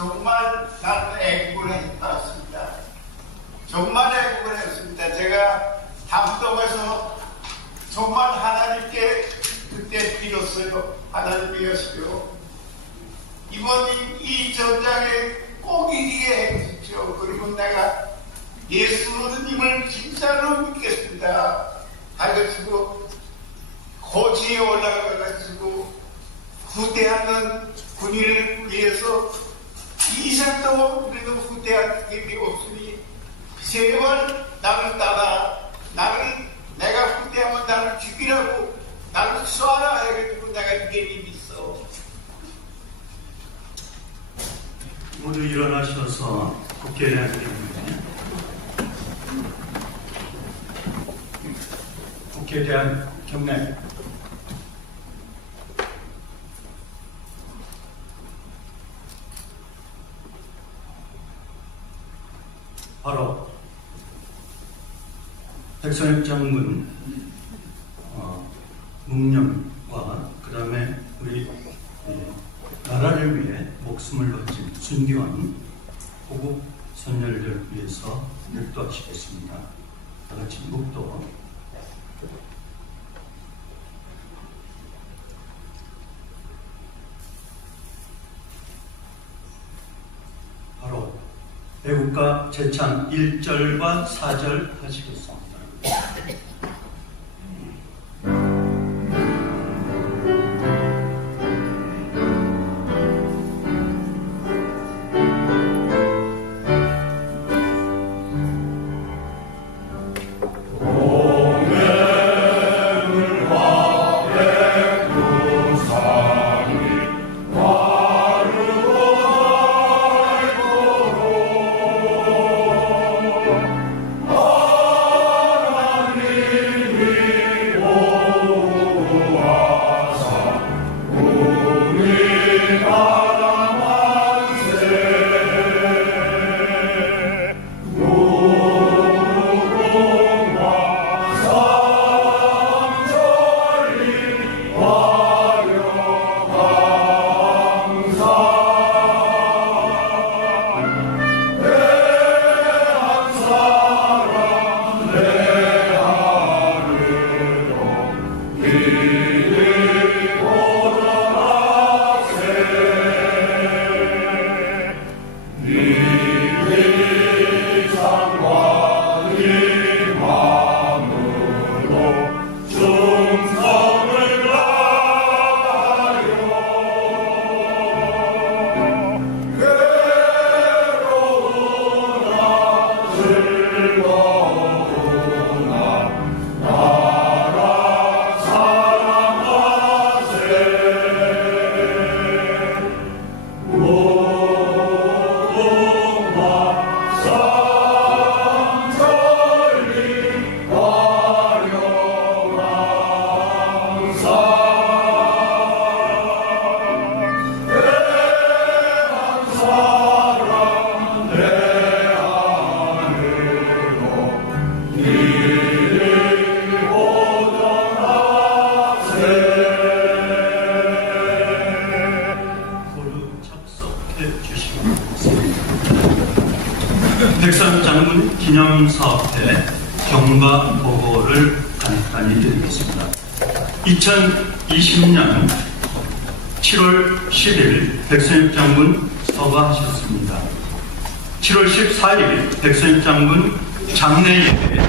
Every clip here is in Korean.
정말 나는 애국을 했습니다. 정말 애국을 했습니다. 제가 담동에서 정말 하나님께 그때 빌었어요. 하나님 이었어요. 이번 이 전장에 꼭 이기게 해주십시오. 그리고 내가 예수님을 진짜로 믿겠습니다. 하여가지고 고지에 올라가가지고 후퇴하는 군인을 위해서 이생도 우리도 후퇴할 힘이 없으니 제발 나를 따라 내가 후퇴하면 나를 죽이라고 나를 쏴라 해가지고 내가 이게 있어. 모두 일어나셔서 국회에 대한 경례, 국회에 대한 경례. 바로 백선엽 장군 묵념과 그 다음에 우리 나라를 위해 목숨을 바친 순교한 호국 선열들을 위해서 묵도하시겠습니다. 다 같이 묵도. 바로 애국가 제창 1절과 4절 하시겠습니다. 백선 장군 기념사업회 경과 보고를 간단히 드리겠습니다. 2020년 7월 10일 백선엽 장군 서거하셨습니다. 7월 14일 백선엽 장군 장례예배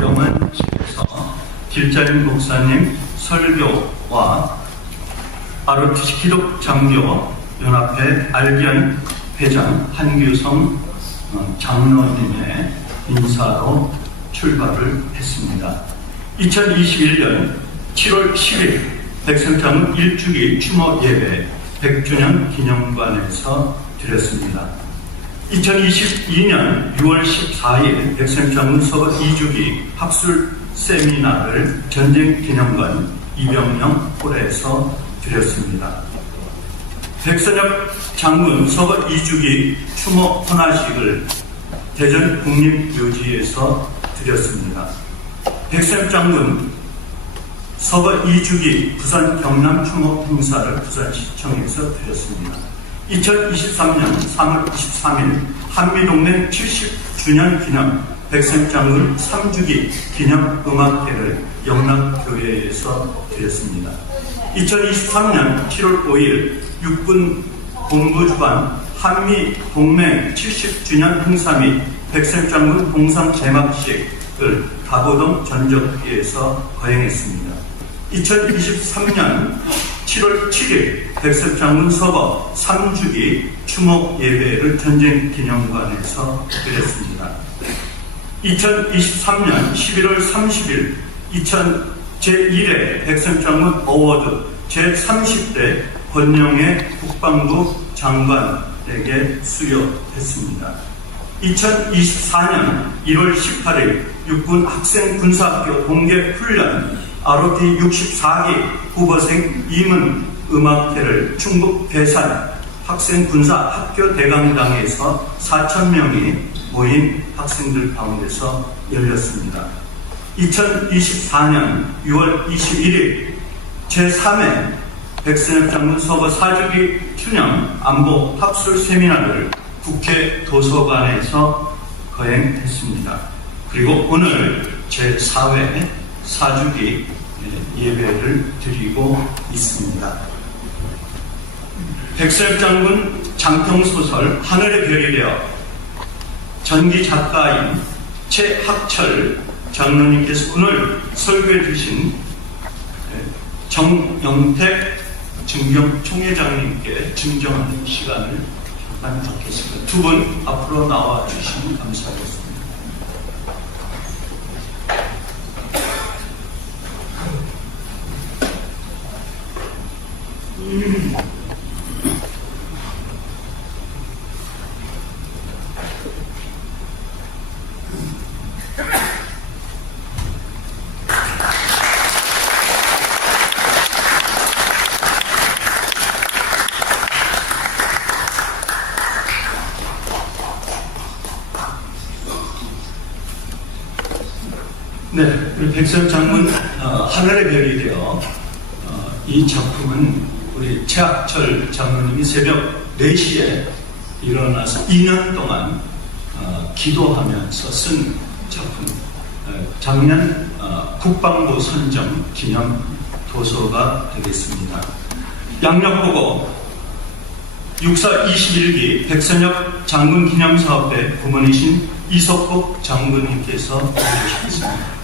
아산병원식에서 길자림 목사님 설교와 아르투시 기독장교 연합회 알견 회장 한규성 장로님의 인사로 출발을 했습니다. 2021년 7월 10일 백선장군 1주기 추모 예배 100주년 기념관에서 드렸습니다. 2022년 6월 14일 백선장군 서거 2주기 학술 세미나를 전쟁기념관 이병영 홀에서 드렸습니다. 백선엽 장군 서거 2주기 추모 헌화식을 대전 국립묘지에서 드렸습니다. 백선엽 장군 서거 2주기 부산 경남 추모 행사를 부산시청에서 드렸습니다. 2023년 3월 23일 한미동맹 70주년 기념 백선장군 3주기 기념 음악회를 영락교회에서 드렸습니다. 2023년 7월 5일 육군 본부 주관 한미동맹 70주년 행사 및 백선장군 공상 개막식을 다보동 전적기에서 거행했습니다. 2023년 7월 7일 백설장군 서거 3주기 추모 예배를 전쟁기념관에서 드렸습니다. 2023년 11월 30일 제1회 백설장군 어워드 제30대 권영애 국방부 장관에게 수여했습니다. 2024년 1월 18일 육군 학생군사학교 동계훈련 ROT 64기 후보생 임은 음악회를 충북 배산 학생군사학교 대강당에서 4,000명이 모인 학생들 가운데서 열렸습니다. 2024년 6월 21일 제3회 백선엽 장군 서거 4주기 추념 안보 학술 세미나를 국회 도서관에서 거행했습니다. 그리고 오늘 제4회 4주기 예배를 드리고 있습니다. 백선엽 장군 장평소설 하늘의 별이 되어 전기 작가인 최학철 장로님께서 오늘 설교해 주신 정영택 증경 총회장님께 증정하는 시간을 잠깐 갖겠습니다. 두 분 앞으로 나와 주시면 감사하겠습니다. 네, 백선 장군 하늘의 별이 되어 이 작품은 우리 최학철 장로님이 새벽 4시에 일어나서 2년 동안 기도하면서 쓴 작품. 작년 국방부 선정 기념 도서가 되겠습니다. 양력보고 육사 21기 백선엽 장군 기념사업회 부모이신 이석복 장군님께서 해주셨습니다.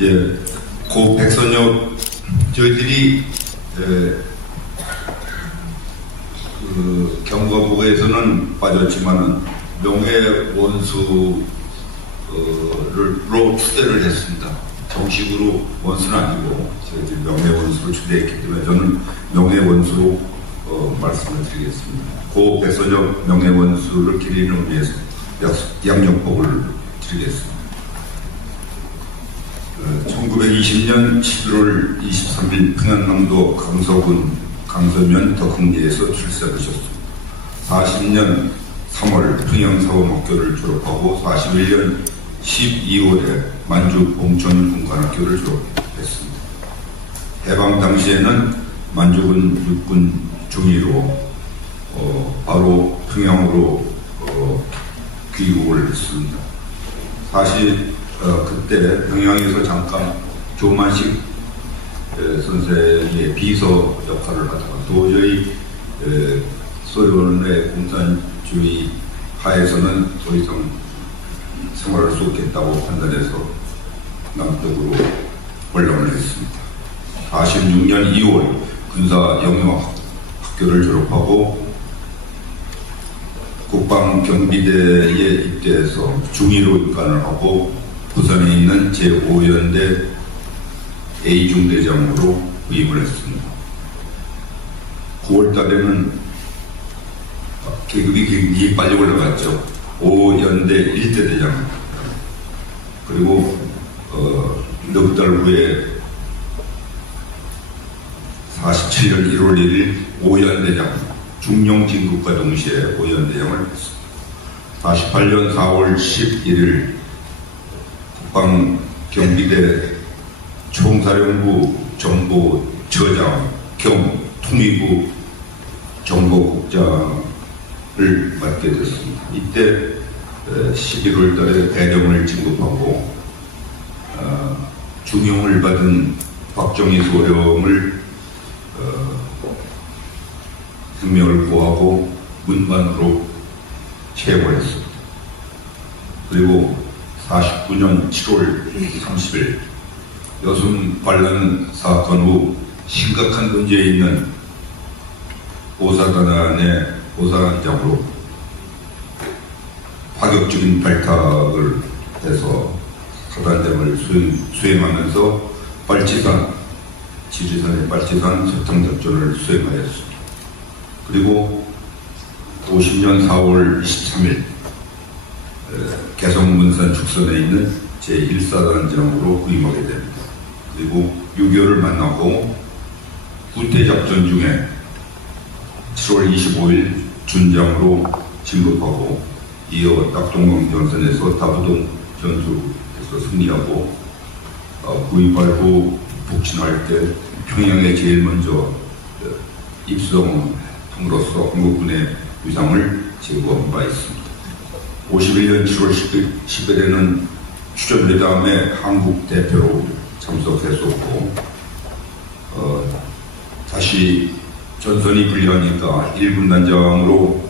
예, 고 백선엽 저희들이 그 경과보고에서는 빠졌지만은 명예원수로 추대를 했습니다. 정식으로 원수는 아니고 저희들이 명예원수로 추대했기 때문에 저는 명예원수로 말씀을 드리겠습니다. 고 백선엽 명예원수를 기리는 의미에서 양력복을 드리겠습니다. 1920년 11월 23일 평안남도 강서군 강서면 덕흥리에서 출생하셨습니다. 40년 3월 평양사범학교를 졸업하고 41년 12월에 만주 봉천군관학교를 졸업했습니다. 해방 당시에는 만주군 육군 중위로 바로 평양으로 귀국을 했습니다. 사실 그때 평양에서 잠깐 조만식 선생의 비서 역할을 하다가 도저히 소련의 공산주의 하에서는 더 이상 생활할 수 없겠다고 판단해서 남쪽으로 월남을 했습니다. 46년 2월 군사영유학교를 졸업하고 국방경비대에 입대해서 중위로 입관을 하고 부산에 있는 제5연대 A중대장으로 부임을 했습니다. 9월 달에는 계급이 굉장히 빨리 올라갔죠. 5연대 1대 대장. 그리고 넉 달 후에 47년 1월 1일 오연대장 중령 진급과 동시에 오연대장을 했습니다. 48년 4월 11일 국방경비대 총사령부 정보처장 겸 통일부 정보국장을 맡게 됐습니다. 이때 11월 달에 대령을 진급하고 중용을 받은 박정희 소령을 혁명을 고하고 문관으로 채용했습니다. 그리고 49년 7월 30일 여순 반란 사건 후 심각한 문제에 있는 보사단의 보사장으로 파격적인 발탁을 해서 사단장을 수행하면서 지리산의 빨치산 석탕작전을 수행하였습니다. 그리고 50년 4월 23일 개성문산 축선에 있는 제1사단장으로 부임하게 됩니다. 그리고 6.25를 만나고 후퇴작전 중에 7월 25일 준장으로 진급하고 이어 낙동강전선에서 다부동 전투에서 승리하고 구입할 후 북진할 때 평양에 제일 먼저 입성함으로써 한국군의 위상을 제거한 바 있습니다. 51년 7월 10일에는 추전회담에 한국 대표로 참석했었고 다시 전선이 불리하니까 1군 단장으로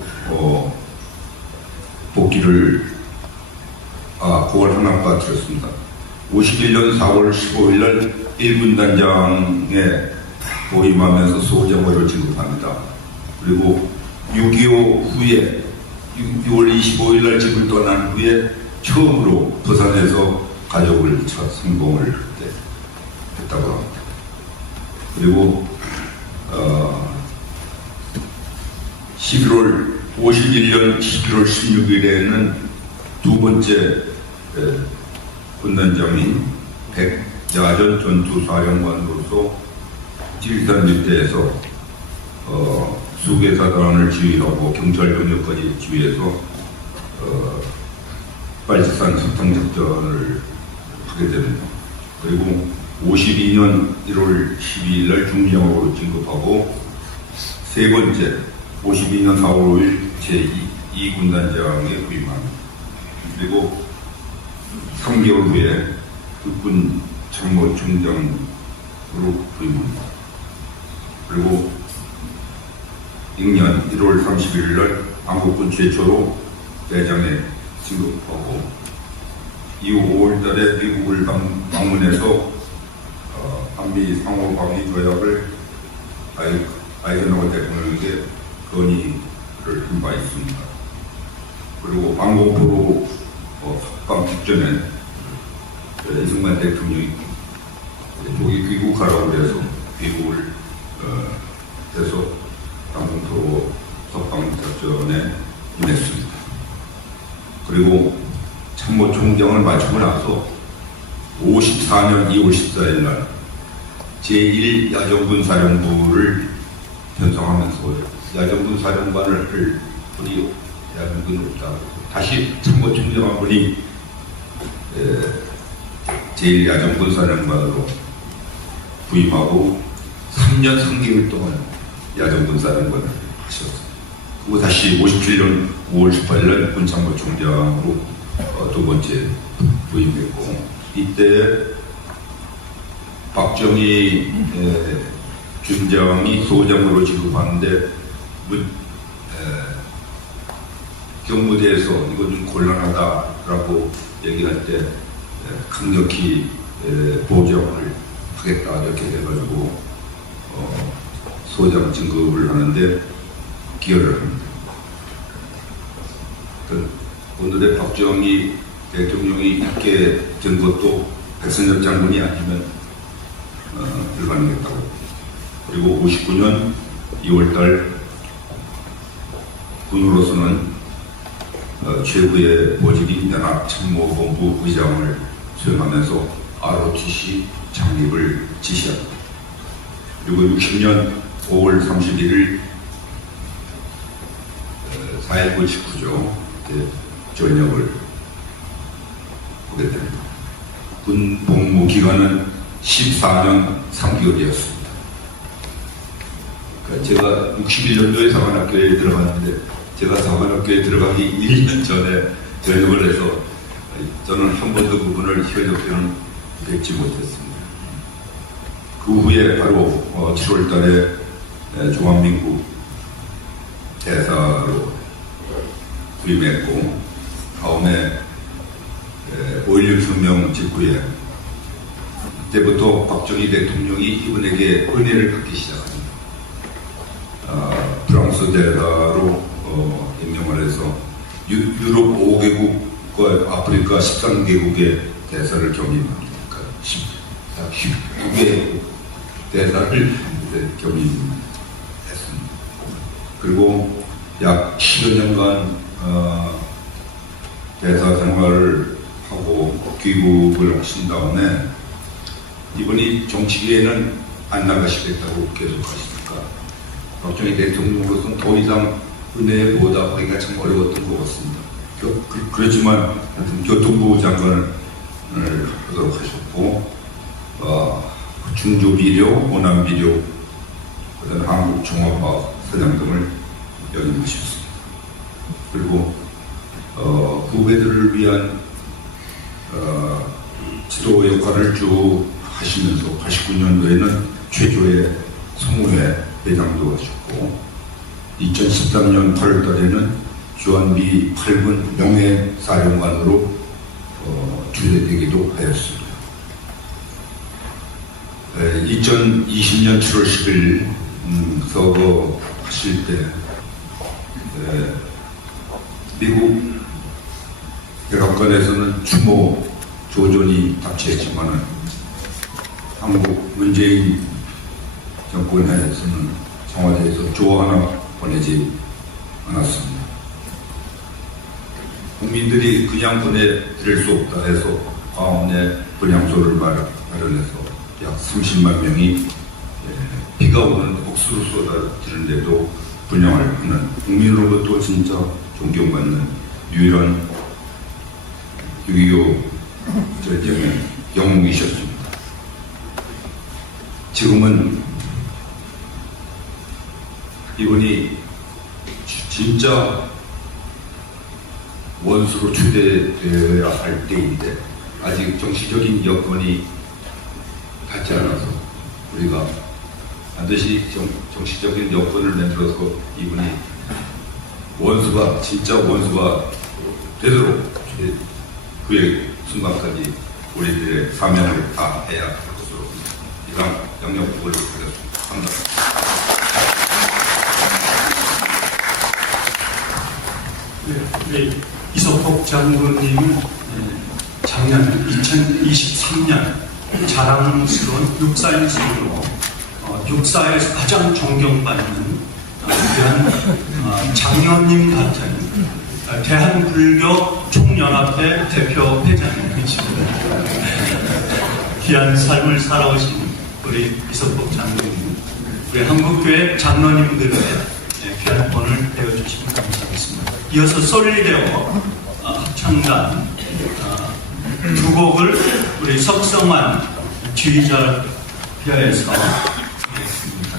복귀를 9월 한학과 들었습니다. 51년 4월 15일 날 1군 단장에 보임하면서 소장으로 진급합니다. 그리고 6.25 후에 6월 25일 날 집을 떠난 후에 처음으로 부산에서 가족을 첫 성공을 했다고 합니다. 그리고 51년 11월 16일에는 두 번째 군단장인 백야전 전투사령관으로서 지리산 일대에서 수계사단을 지휘하고 경찰병력까지 지휘해서 빨치산 석탕작전을 하게 됩니다. 그리고 52년 1월 12일 날 중령으로 진급하고 세 번째 52년 4월 5일 제2군단장에 부임합니다. 그리고 3개월 후에 육군 참모총장으로 부임합니다. 그리고 6년 1월 31일 날 한국군 최초로 대장에 진급하고 이후 5월 달에 미국을 방문해서 한미 상호 방위 조약을 아이젠하워 대통령에게 건의를 한 바 있습니다. 그리고 방공포로 석방 직전에 이승만 대통령이 조기 귀국하라고 해서 귀국을 해서 방공포로 석방 작전에 임했습니다. 그리고 참모총장을 마치고 나서 54년 2월 14일 날 제1야전군 사령부를 편성하면서 야전군 사령관을 할 분이 야전군이 없다. 다시 참모총장 한 분이 제1야전군 사령관으로 부임하고 3년 3개월 동안 야전군 사령관을 하셨습니다. 그리고 다시 57년 5월 18일 날 군참모총장으로 두 번째 부임했고 이때 박정희 준장이 소장으로 진급하는데 경무대에서 이건 좀 곤란하다라고 얘기할 때 강력히 보장을 하겠다 이렇게 해가지고 소장 진급을 하는데 기여를 합니다. 오늘의 박정희 대통령이 있게 된 것도 백선엽 장군이 아니면 불가능했다고. 그리고 59년 2월달 군으로서는 최고의 보직인 연합참모본부 의장을 수행하면서 ROTC 창립을 지시합니다. 그리고 60년 5월 31일 4.19 직후죠. 전역을 하게 됩니다. 군 복무 기간은 14년 3개월이었습니다. 그러니까 제가 61년도에 사관학교에 들어갔는데 제가 사관학교에 들어가기 1년 전에 전역을 해서 저는 한 번도 그분을 현역에는 뵙지 못했습니다. 그 후에 바로 7월 달에 중화민국 대사로 부임했고 다음에 5.16 혁명 직후에 그때부터 박정희 대통령이 이분에게 은혜를 받기 시작합니다. 프랑스 대사로 임명을 해서 유럽 5개국과 아프리카 13개국의 대사를 겸임합니다. 19개국 대사를 겸임했습니다. 그리고 약 10여 년간 대사 생활을 하고 귀국을 하신 다음에 이분이 정치계에는 안 나가시겠다고 계속 하시니까 박정희 대통령으로서는 더 이상 은혜에 보답하기가 참 어려웠던 것 같습니다. 그렇지만 하여튼 교통부 장관을 하도록 하셨고 중조비료, 호남비료, 그다음 한국종합과학 사장 등을 역임하셨습니다. 그리고 후배들을 위한 지도 역할을 쭉 하시면서 89년도에는 최초의 성우회 회장도 하셨고 2013년 8월 달에는 주한미 8군 명예사령관으로 추대되기도 하였습니다. 2020년 7월 10일 서거 하실 때 미국 백악관에서는 추모 조전이 답치했지만 한국 문재인 정권 하에서는 청와대에서 조 하나 보내지 않았습니다. 국민들이 그냥 보내드릴 수 없다 해서 광화문에 분향소를 마련해서 약 30만 명이 비가 오는 억수로 쏟아지는데도 분향을 하는 국민으로부터 진짜 존경받는 유일한 6.25 전쟁의 영웅이셨습니다. 지금은 이분이 진짜 원수로 추대되어야 할 때인데 아직 정치적인 여건이 닿지 않아서 우리가 반드시 정치적인 여건을 만들어서 이분이 원수가 진짜 원수가 되도록 그의 순간까지 우리들의 사명을 다해야 할 것으로 이상 영역국을 하겠습니다. 감사합니다. 네, 이석복 장군님 작년 2023년 자랑스러운 육사인승으로 육사에서 가장 존경받는 귀한 장로님 같은 대한불교 총연합회 대표 회장님이십니다. 귀한 삶을 살아오신 우리 이석복 장로님, 우리 한국교회 장로님들의 귀한 본을 배워주시면 감사하겠습니다. 이어서 솔리데오 합창단 두 곡을 우리 석성환 지휘자 피아에서 하겠습니다.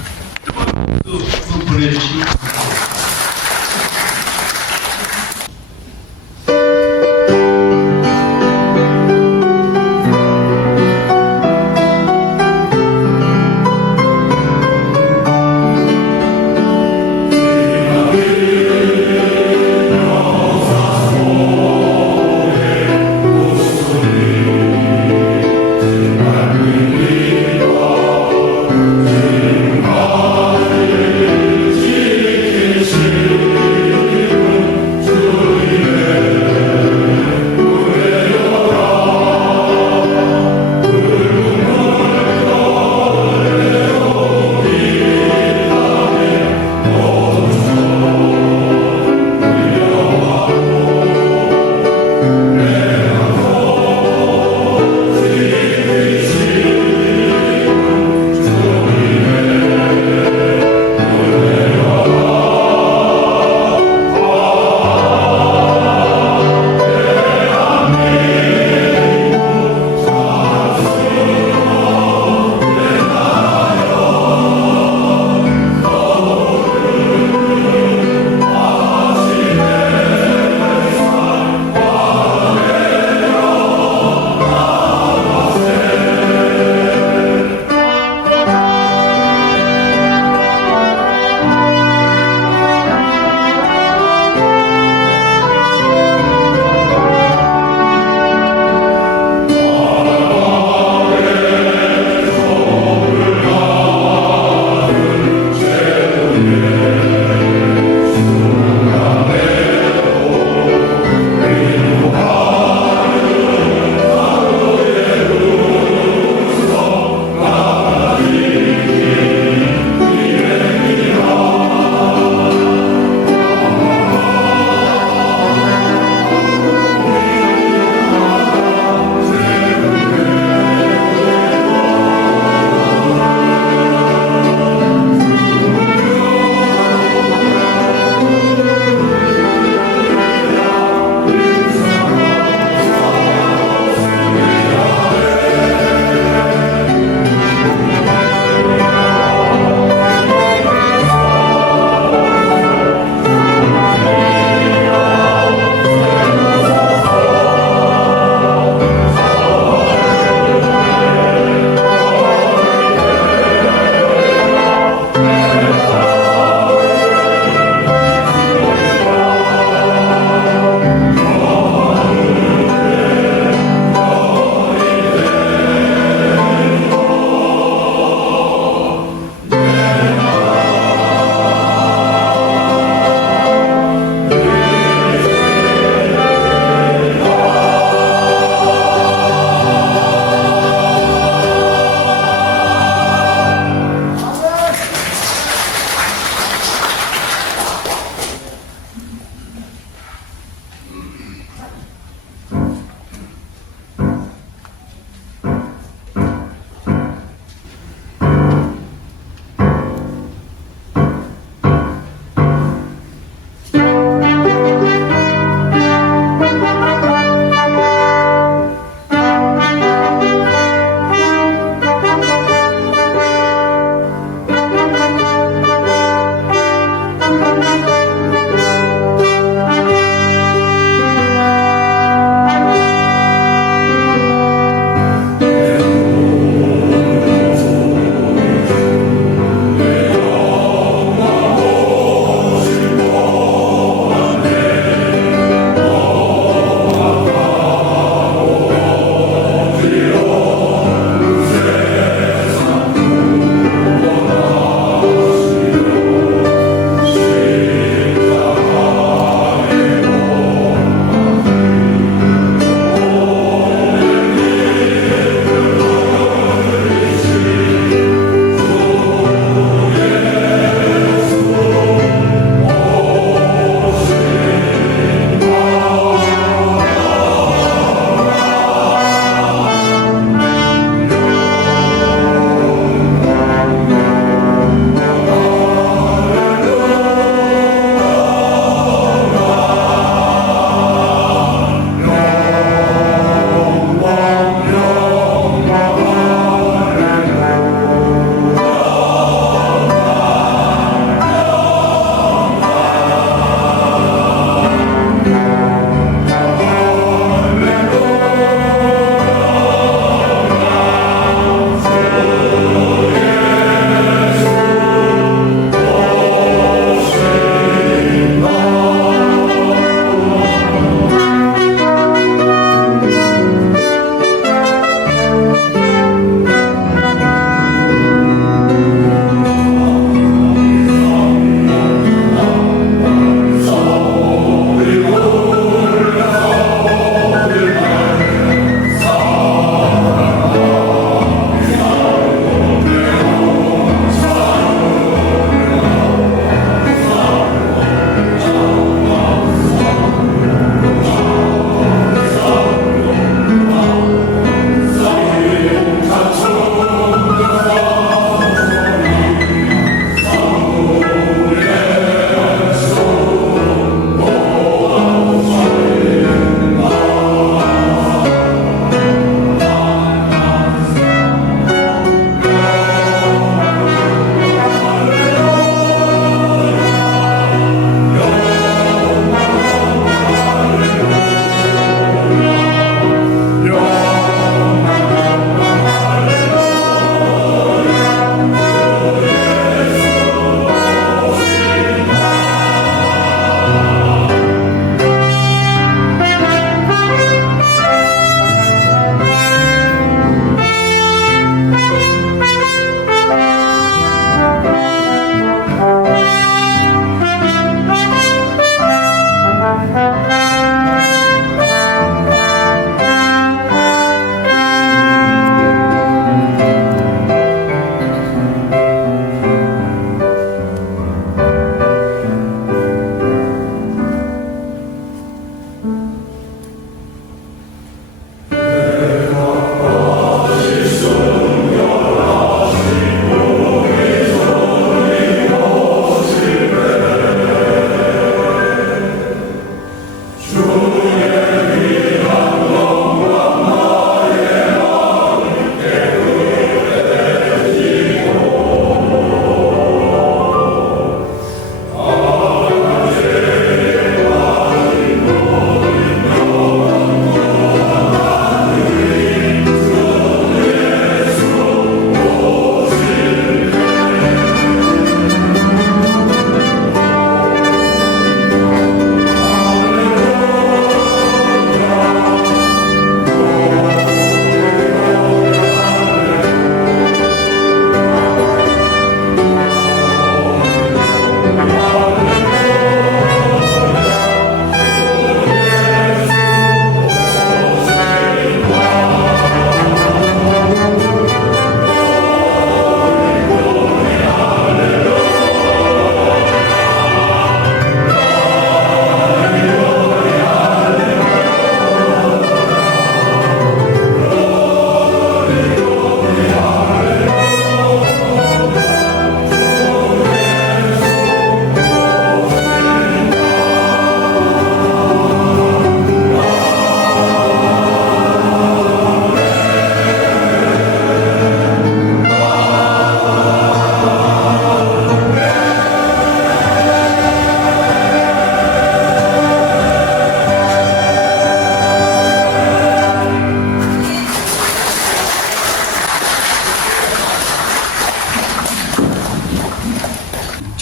또 보내주시면 감사합니다.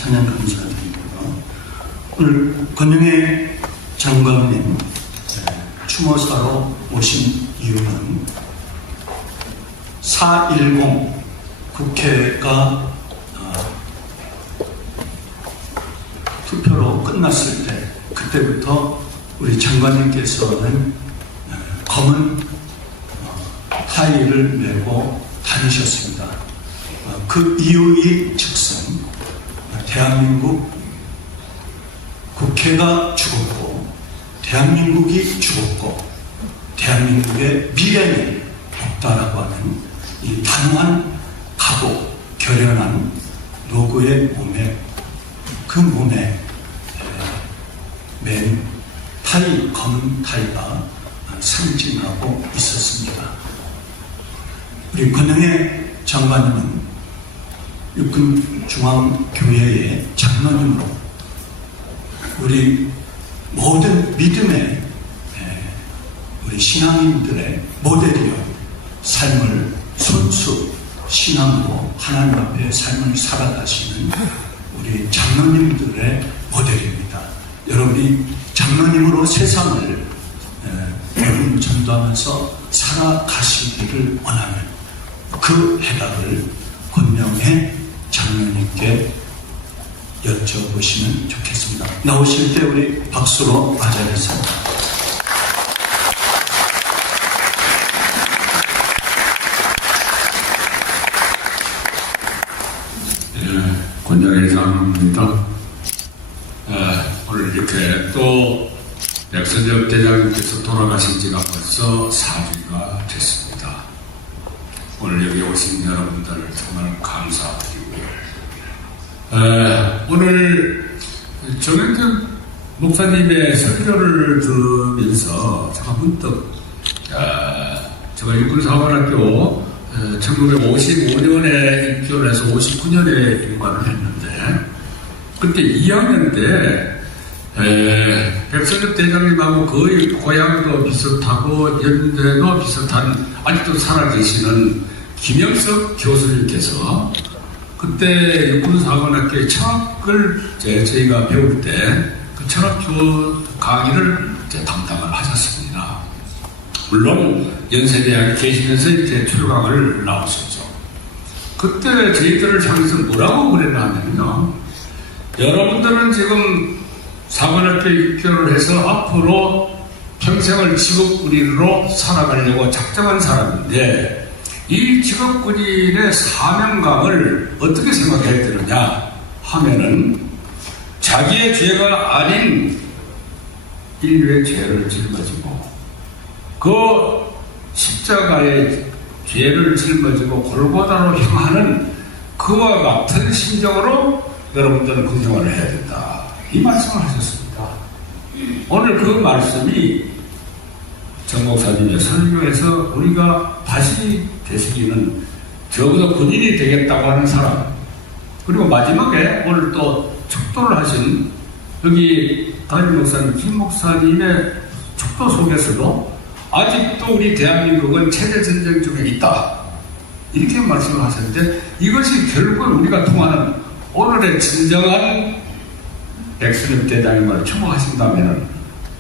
찬양 감사드립니다. 오늘 권영애 장관님 추모사로 모신 이유는 4.10 국회가 투표로 끝났을 때 그때부터 우리 장관님께서는 검은 타이를 메고 다니셨습니다. 그 이유의 즉슨 대한민국 국회가 죽었고 대한민국이 죽었고 대한민국의 미래는 없다라고 하는 이 단호한 각오, 결연한 노구의 몸에 그 몸에 맨 타이, 검은 타이가 상징하고 있었습니다. 우리 권영애 장관님은 육군중앙교회의 장로님으로 우리 모든 믿음의 우리 신앙인들의 모델이요 삶을 손수 신앙으로 하나님 앞에 삶을 살아가시는 우리 장로님들의 모델입니다. 여러분이 장로님으로 세상을 여러분 전도하면서 살아가시기를 원하는 그 해답을 권영애 장로님께 여쭤보시면 좋겠습니다. 나오실 때 우리 박수로 맞이하겠습니다. 권영애 장로입니다. 오늘 이렇게 또 백선엽 대장님께서 돌아가신 지가 벌써 4주가 됐습니다. 오늘 여기 오신 여러분들 정말 감사드리고요. 오늘 정현택 목사님의 설교를 들으면서 제가 문득 제가 육군사관학교 1955년에 입교를 해서 59년에 일과를 했는데 그때 2학년 때 백선엽 대장님하고 거의 고향도 비슷하고 연대도 비슷한 아직도 살아계시는 김영석 교수님께서 그때 육군사관학교의 철학을 저희가 배울 때 그 철학 강의를 담당을 하셨습니다. 물론 연세대학에 계시면서 이제 출강을 나오셨죠. 그때 저희들을 향해서 뭐라고 그랬냐면요. 여러분들은 지금 사관학교 입교를 해서 앞으로 평생을 직업군인으로 살아가려고 작정한 사람인데 이 직업군인의 사명감을 어떻게 생각해야 되느냐 하면은 자기의 죄가 아닌 인류의 죄를 짊어지고 그 십자가의 죄를 짊어지고 골고다로 향하는 그와 같은 심정으로 여러분들은 그 생활을 해야 된다. 이 말씀을 하셨습니다. 오늘 그 말씀이 정 목사님의 설교에서 우리가 다시 되시기는 적어도 군인이 되겠다고 하는 사람, 그리고 마지막에 오늘 또 축도를 하신 여기 담임 목사님, 김 목사님의 축도 속에서도 아직도 우리 대한민국은 체제 전쟁 중에 있다. 이렇게 말씀을 하셨는데 이것이 결국 우리가 통하는 오늘의 진정한 백선엽 대장님을 추모하신다면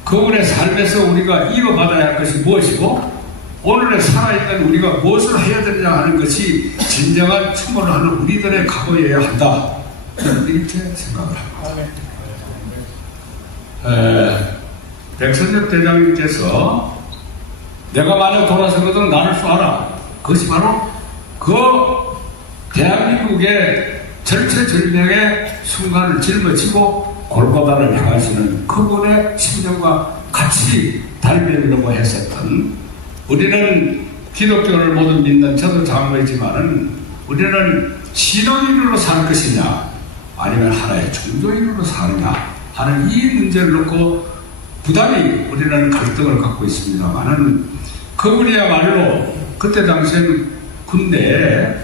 그분의 삶에서 우리가 이어받아야 할 것이 무엇이고 오늘의 살아있는 우리가 무엇을 해야 되느냐 하는 것이 진정한 추모를 하는 우리들의 각오여야 한다. 이렇게 생각을 합니다. 백선엽 대장님께서 내가 만약 돌아서거든 나를 쏘아라. 그것이 바로 그 대한민국의 절체절명의 순간을 짊어지고 골고다를 향하시는 그분의 심정과 같이 달변이라고 했었던 우리는 기독교를 모두 믿는 저도 장로이지만은 우리는 신앙인으로 살 것이냐 아니면 하나의 종교인으로 사느냐 하는 이 문제를 놓고 부단히 우리는 갈등을 갖고 있습니다만은 그분이야말로 그때 당시엔 군대에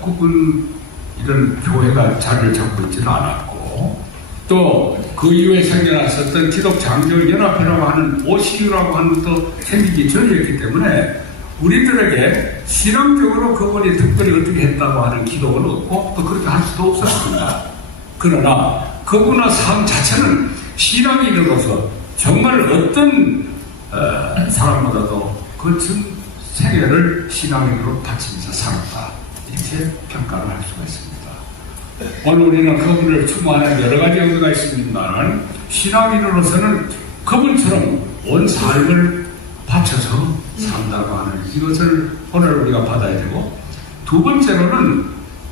국군 이런 교회가 자리를 잡고 있지는 않았고 또 그 이후에 생겨났었던 기독장로연합회라고 하는 OCU라고 하는 것도 생기기 전이었기 때문에 우리들에게 실험적으로 그분이 특별히 어떻게 했다고 하는 기록은 없고 또 그렇게 할 수도 없었습니다. 그러나 그분의 삶 자체는 신앙인으로서 정말 어떤 사람보다도 그 전 세계를 신앙인으로 바치면서 살았다. 이렇게 평가를 할 수가 있습니다. 오늘 우리는 그분을 추모하는 여러 가지 의미가 있습니다만 신앙인으로서는 그분처럼 온 삶을 바쳐서 산다고 하는 이것을 오늘 우리가 받아야 되고, 두 번째로는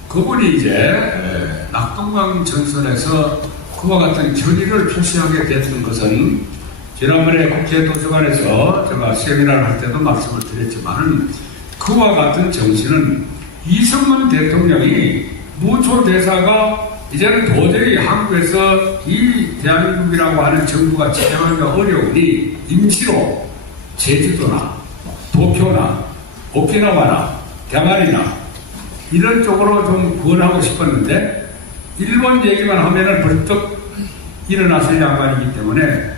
그분이 이제 낙동강 전선에서 그와 같은 결의를 표시하게 됐던 것은 지난번에 국회 도서관에서 제가 세미나를 할 때도 말씀을 드렸지만 그와 같은 정신은 이승만 대통령이 무초대사가 이제는 도저히 한국에서 이 대한민국이라고 하는 정부가 지정하기가 어려우니 임시로 제주도나 도쿄나 오키나와나 대만이나 이런 쪽으로 좀 구원하고 싶었는데 일본 얘기만 하면은 벌떡 일어나실 양반이기 때문에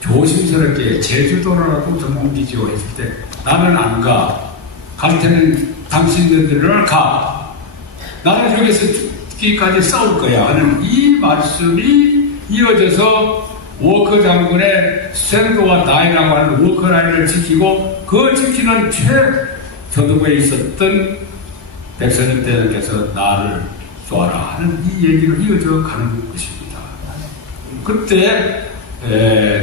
조심스럽게 제주도라도 좀 옮기지요 했을 때 나는 안 가. 갈 때는 당신들은 가. 나는 여기서 죽기까지 싸울 거야 하는 이 말씀이 이어져서 워커 장군의 스탠드와 다이라고 하는 워커 라인을 지키고 그 지키는 최저도부에 있었던 백선엽 대장께서 나를 쏘아라 하는 이 얘기를 이어져 가는 것입니다. 그때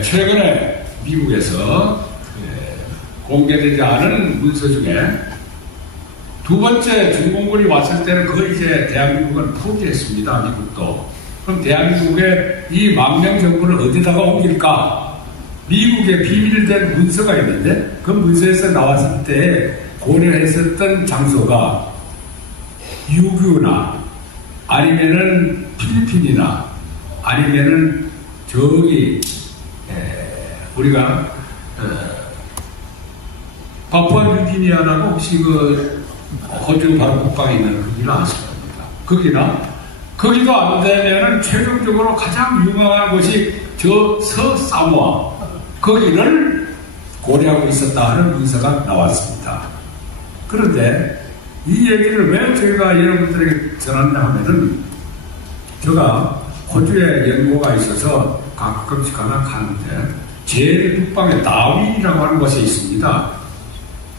최근에 미국에서 공개되지 않은 문서 중에 두 번째 중공군이 왔을 때는 거의 이제 대한민국은 포기했습니다. 미국도. 그럼 대한민국의 이 망명 정부를 어디다가 옮길까? 미국의 비밀된 문서가 있는데 그 문서에서 나왔을 때 고려했었던 장소가 유교나 아니면은 필리핀이나 아니면은 저기 우리가 파푸아뉴기니아라고 혹시 그 호주 바로 국방에 있는 거기를 아실 겁니다. 거기도 안 되면은 최종적으로 가장 유명한 곳이 저 서사모아 거기를 고려하고 있었다 하는 문서가 나왔습니다. 그런데 이 얘기를 왜 저희가 여러분들에게 전하냐 하면은 제가 호주에 연구가 있어서 가끔씩 가는데 제일 북방에 다윈이라고 하는 곳에 있습니다.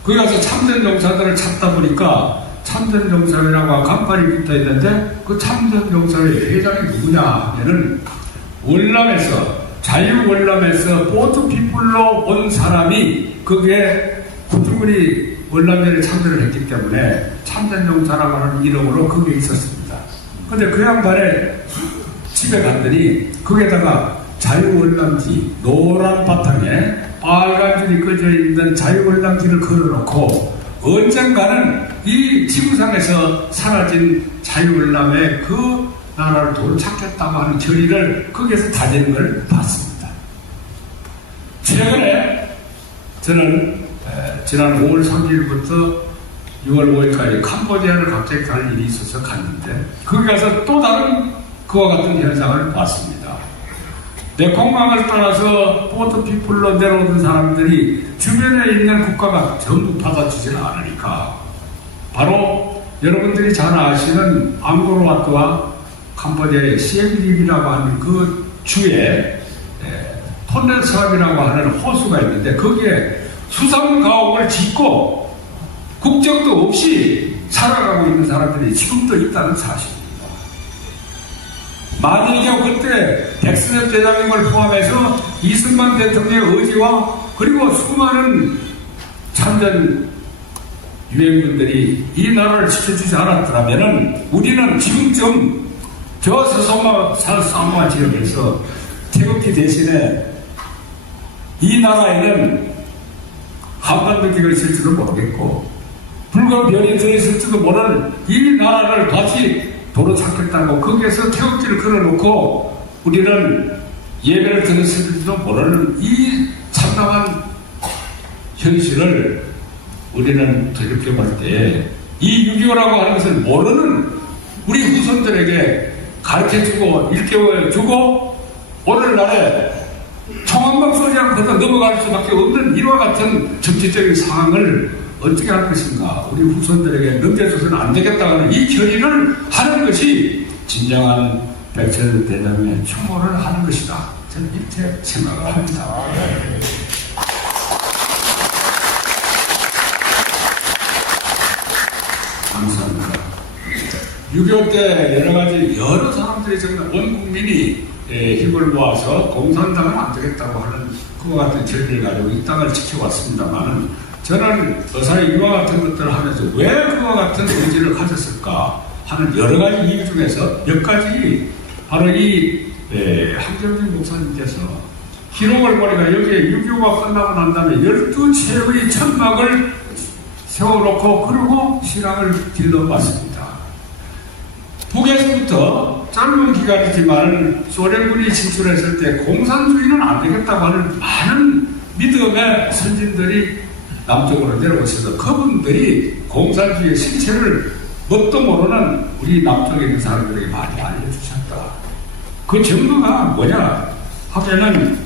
거기 가서 참전 용사들을 찾다 보니까 참전 용사회라고 간판이 붙어 있는데 그 참전 용사회 회장이 누구냐 하면은 월남에서 자유월남에서 보트피플로 온 사람이 그게 구중군이 월남전에 참전을 했기 때문에 참전용사라고 하는 이름으로 그게 있었습니다. 근데 그 양반의 집에 갔더니 거기에다가 자유월남지 노란 바탕에 빨간 줄이 꺼져 있는 자유월남지를 걸어놓고 언젠가는 이 지구상에서 사라진 자유월남의 그 나라를 돌찾겠다고 하는 결의를 거기에서 다지는 걸 봤습니다. 최근에 저는 지난 5월 3일부터 6월 5일까지 캄보디아를 갑자기 갈 일이 있어서 갔는데 거기 가서 또 다른 그와 같은 현상을 봤습니다. 메콩강을 따라서 보트피플로 내려오던 사람들이 주변에 있는 국가가 전부 받아주지는 않으니까 바로 여러분들이 잘 아시는 앙코르와트와 캄보디아의 시엠립이라고 하는 그 주에 톤넬 사업이라고 하는 호수가 있는데 거기에 수상가옥을 짓고 국적도 없이 살아가고 있는 사람들이 지금도 있다는 사실입니다. 만약에 그때 백선엽 대장님을 포함해서 이승만 대통령의 의지와 그리고 수많은 참전 유엔군들이 이 나라를 지켜주지 않았더라면 우리는 지금쯤 저 서사모아 지역에서 태극기 대신에 이 나라에는 한반도기가 있을지도 모르겠고 붉은 별이 들어있을지도 모르는 이 나라를 다시 도로 찾겠다고 거기에서 태극기를 걸어놓고 우리는 예배를 드렸을지도 모르는 이 참담한 현실을 우리는 돌이켜볼 때 이 6.25라고 하는 것을 모르는 우리 후손들에게 가르쳐주고 일깨워주고 오늘날에 총 한 방 쏘지 않고도 넘어갈 수밖에 없는 이와 같은 정치적인 상황을 어떻게 할 것인가 우리 후손들에게 넘겨줘서는 안 되겠다는 이 결의를 하는 것이 진정한 백천 대장의 추모를 하는 것이다. 저는 이렇게 생각을 합니다. 감사합니다. 6.25 때 여러 가지 여러 사람들이 정말 온 국민이 힘을 모아서 공산당은 안 되겠다고 하는 그와 같은 결의를 가지고 이 땅을 지켜왔습니다만 저는 의사의 이와 같은 것들을 하면서 왜 그와 같은 의지를 가졌을까 하는 여러 가지 이유 중에서 몇 가지 바로 이 한경진 목사님께서 기록을 보니까 여기에 6.25가 끝나고 난 다음에 12채의 천막을 세워놓고 그러고 신앙을 길러봤습니다. 북에서부터 짧은 기간이지만 소련군이 진출했을 때 공산주의는 안 되겠다고 하는 많은 믿음의 선진들이 남쪽으로 내려오셔서 그분들이 공산주의의 실체를 뭣도 모르는 우리 남쪽에 있는 사람들에게 많이 알려주셨다. 그 증거가 뭐냐 하면은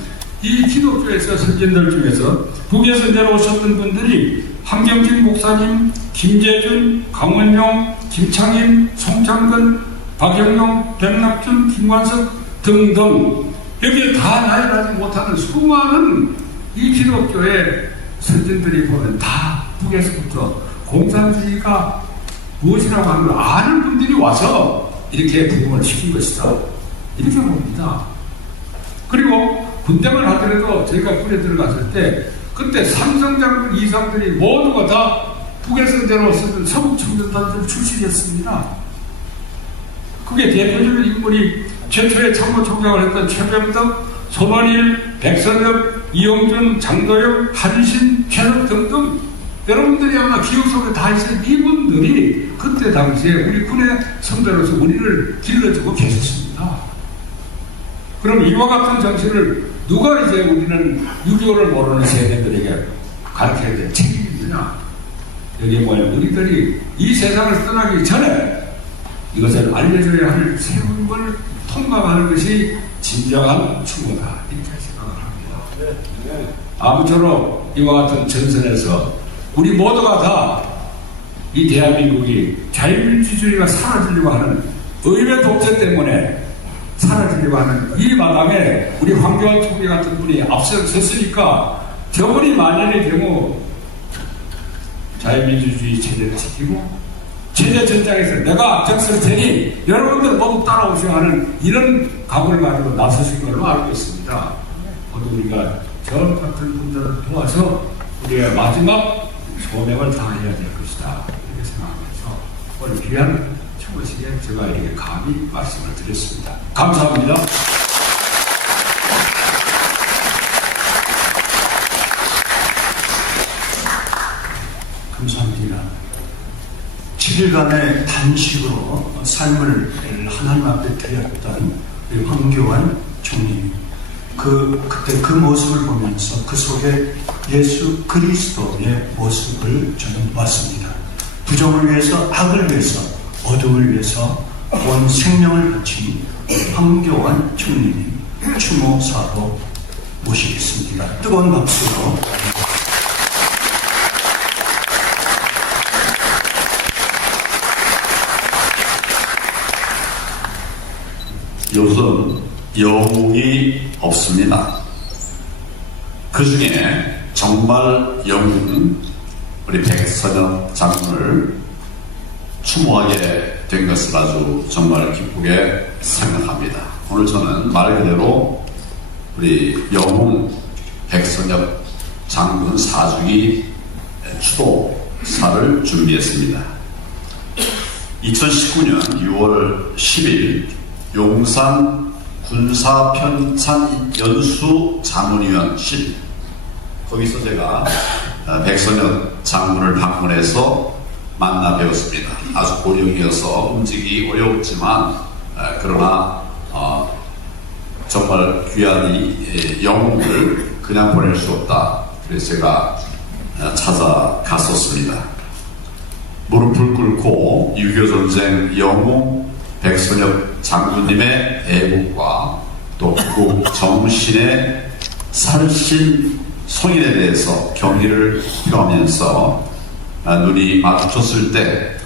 이 기독교에서 선진들 중에서 북에서 내려오셨던 분들이 한경진 목사님, 김재준, 강원용, 김창인, 송창근, 박영용, 백낙준, 김관석 등등 여기에 다 나열하지 못하는 수많은 이 기독교의 선진들이 보면 다 북에서부터 공산주의가 무엇이라고 하는 걸 아는 분들이 와서 이렇게 부흥을 시킨 것이다. 이렇게 봅니다. 그리고 군대만 하더라도 저희가 군에 들어갔을 때 그때 삼성장군 이상들이 모두가 다 북에서 내려왔었던 서북청년단들 출신이었습니다. 그게 대표적인 인물이 최초의 참모총장을 했던 최병덕, 손원일, 백선엽, 이용준, 장도영, 한신, 최석 등등 여러분들이 아마 기억 속에 다 있어요. 이분들이 그때 당시에 우리 군의 선배로서 우리를 길러주고 계셨습니다. 그럼 이와 같은 정신을 누가 이제 우리는 6.25를 모르는 세대들에게 가르쳐야 될 책임이 있느냐? 여기에 뭐냐면 우리들이 이 세상을 떠나기 전에 이것을 알려줘야 할 세월을 통감하는 것이 진정한 추모다. 이렇게 생각을 합니다. 아무쪼록 이와 같은 전선에서 우리 모두가 다 이 대한민국이 자유민주주의가 사라지려고 하는 의회 독재 때문에 사라지려고 하는 이 마당에 우리 황교안 총리 같은 분이 앞서섰으니까 저분이 만연의 경우 자유민주주의 체제를 지키고 체제 전장에서 내가 앞장설 테니 여러분들 모두 따라오셔야 하는 이런 각오를 가지고 나서신 걸로 알고 있습니다. 모두 우리가 저 같은 분들을 도와서 우리의 마지막 소명을 다해야 될 것이다. 이렇게 생각하면서 오늘 귀한 추모식에 제가 이렇게 감히 말씀을 드렸습니다. 감사합니다. 감사합니다. 7일간의 단식으로 삶을 하나님 앞에 드렸던 우리 황교안 총리, 그때 그 모습을 보면서 그 속에 예수 그리스도의 모습을 저는 봤습니다. 부정을 위해서, 악을 위해서, 어둠을 위해서 온 생명을 바친 황교안 총리님 추모사로 모시겠습니다. 뜨거운 박수로. 요즘 영웅이 없습니다. 그 중에 정말 영웅은 우리 백선엽 장군을 추모하게 된 것을 아주 정말 기쁘게 생각합니다. 오늘 저는 말 그대로 우리 영웅 백선엽 장군 사주기 추도사를 준비했습니다. 2019년 6월 10일 용산 군사편찬 연수 자문위원실, 거기서 제가 백선엽 장군을 방문해서 만나 뵈었습니다. 아주 고령이어서 움직이기 어려웠지만 그러나 정말 귀한 이 영웅을 그냥 보낼 수 없다. 그래서 제가 찾아갔었습니다. 무릎을 꿇고 6.25전쟁 영웅 백선엽 장군님의 애국과 또 그 정신의 살신 성인에 대해서 경의를 표하면서 눈이 마주쳤을 때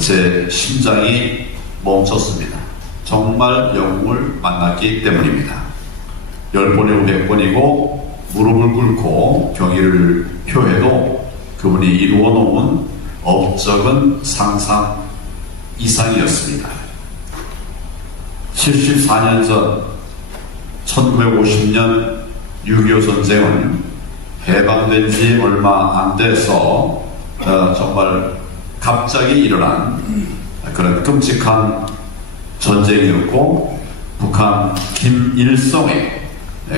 제 심장이 멈췄습니다. 정말 영웅을 만났기 때문입니다. 10번이고 100번이고 무릎을 꿇고 경의를 표해도 그분이 이루어 놓은 업적은 상상 이상이었습니다. 74년 전 1950년 6.25 전쟁은 해방된 지 얼마 안 돼서 정말 갑자기 일어난 그런 끔찍한 전쟁이었고 북한 김일성의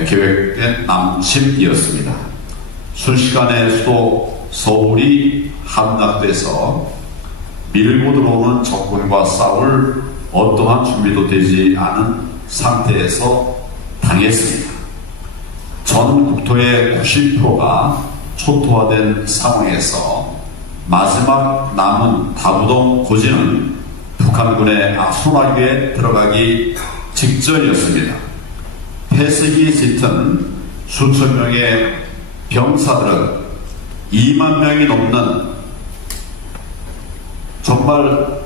계획된 남침이었습니다. 순식간에 수도 서울이 함락돼서 밀고 들어오는 적군과 싸울 어떠한 준비도 되지 않은 상태에서 당했습니다. 전 국토의 90%가 초토화된 상황에서 마지막 남은 다부동 고지는 북한군의 손아귀에 들어가기 직전이었습니다. 폐색이 짙은 수천 명의 병사들은 2만 명이 넘는 정말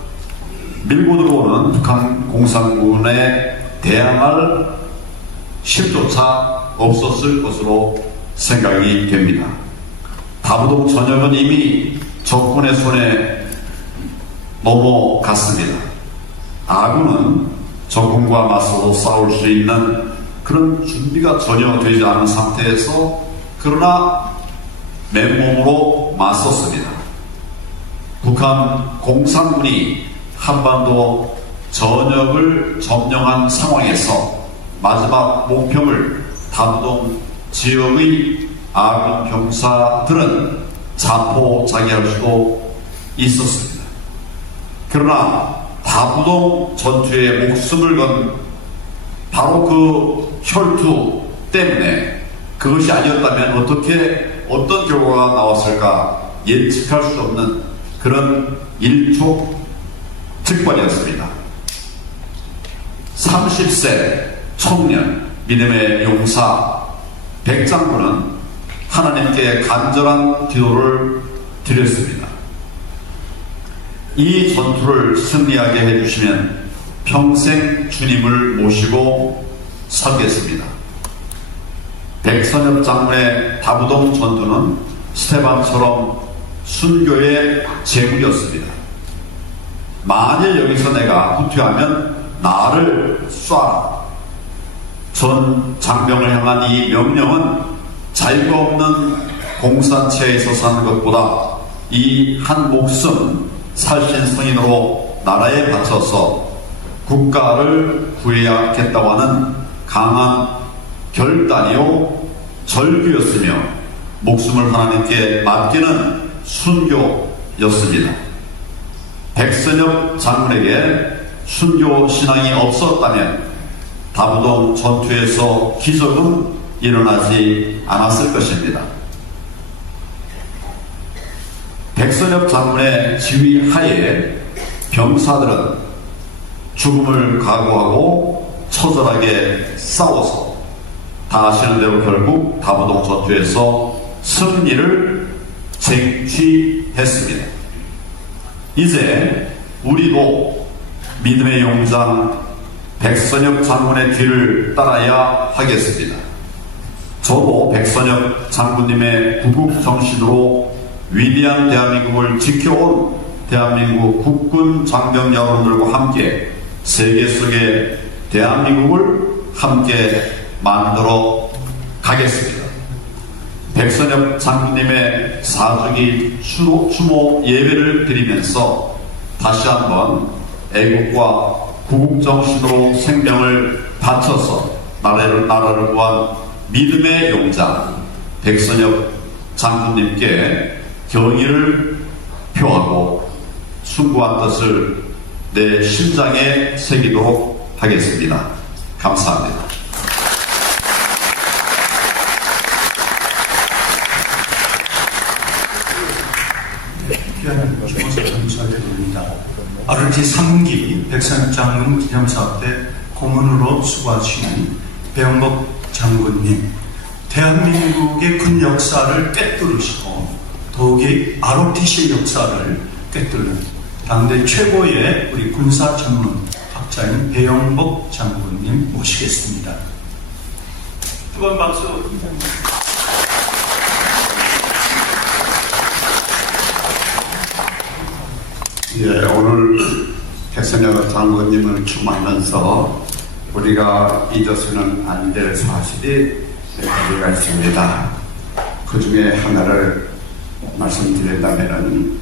밀고 들어오는 북한 공산군에 대항할 힘조차 없었을 것으로 생각이 됩니다. 다부동 전역은 이미 적군의 손에 넘어갔습니다. 아군은 적군과 맞서서 싸울 수 있는 그런 준비가 전혀 되지 않은 상태에서 그러나 맨몸으로 맞섰습니다. 북한 공산군이 한반도 전역을 점령한 상황에서 마지막 목표를 다부동 지역의 아군 병사들은 자포자기할 수도 있었습니다. 그러나 다부동 전투에 목숨을 건 바로 그 혈투 때문에 그것이 아니었다면 어떤 결과가 나왔을까 예측할 수 없는 그런 일촉즉발이었습니다. 30세 청년 믿음의 용사 백장군은 하나님께 간절한 기도를 드렸습니다. 이 전투를 승리하게 해주시면 평생 주님을 모시고 살겠습니다. 백선엽 장군의 다부동 전투는 스테반처럼 순교의 제국이었습니다. 만일 여기서 내가 후퇴하면 나를 쏴라. 전 장병을 향한 이 명령은 자유가 없는 공산체에서 사는 것보다 이 한 목숨 살신성인으로 나라에 바쳐서 국가를 구해야겠다고 하는 강한 결단이요 절규였으며 목숨을 하나님께 맡기는 순교였습니다. 백선엽 장군에게 순교 신앙이 없었다면 다부동 전투에서 기적은 일어나지 않았을 것입니다. 백선엽 장군의 지휘 하에 병사들은 죽음을 각오하고 처절하게 싸워서 다 아시는 대로 결국 다부동 전투에서 승리를 쟁취했습니다. 이제 우리도 믿음의 용장 백선엽 장군의 뒤를 따라야 하겠습니다. 저도 백선엽 장군님의 구국 정신으로 위대한 대한민국을 지켜온 대한민국 국군 장병 여러분들과 함께 세계 속의 대한민국을 함께 만들어 가겠습니다. 백선엽 장군님의 사주기 추모 예배를 드리면서 다시 한번 애국과 구국정신으로 생명을 바쳐서 나라를 구한 믿음의 용장 백선엽 장군님께 경의를 표하고 숭고한 뜻을 내 심장에 새기도록 하겠습니다. 감사합니다. 죽어서 감사드립니다. RT 3기 백선엽 장군 기념사업 때 고문으로 수고하시는 배영복 장군님, 대한민국의 군 역사를 꿰뚫으시고 더욱이 ROTC 역사를 꿰뚫는 당대 최고의 우리 군사 전문 학자인 배영복 장군님 모시겠습니다. 뜨거운 박수. 예, 오늘 백선엽 장군님을 추모하면서 우리가 잊어서는 안 될 사실이 몇 가지가 있습니다. 그 중에 하나를 말씀드린다면은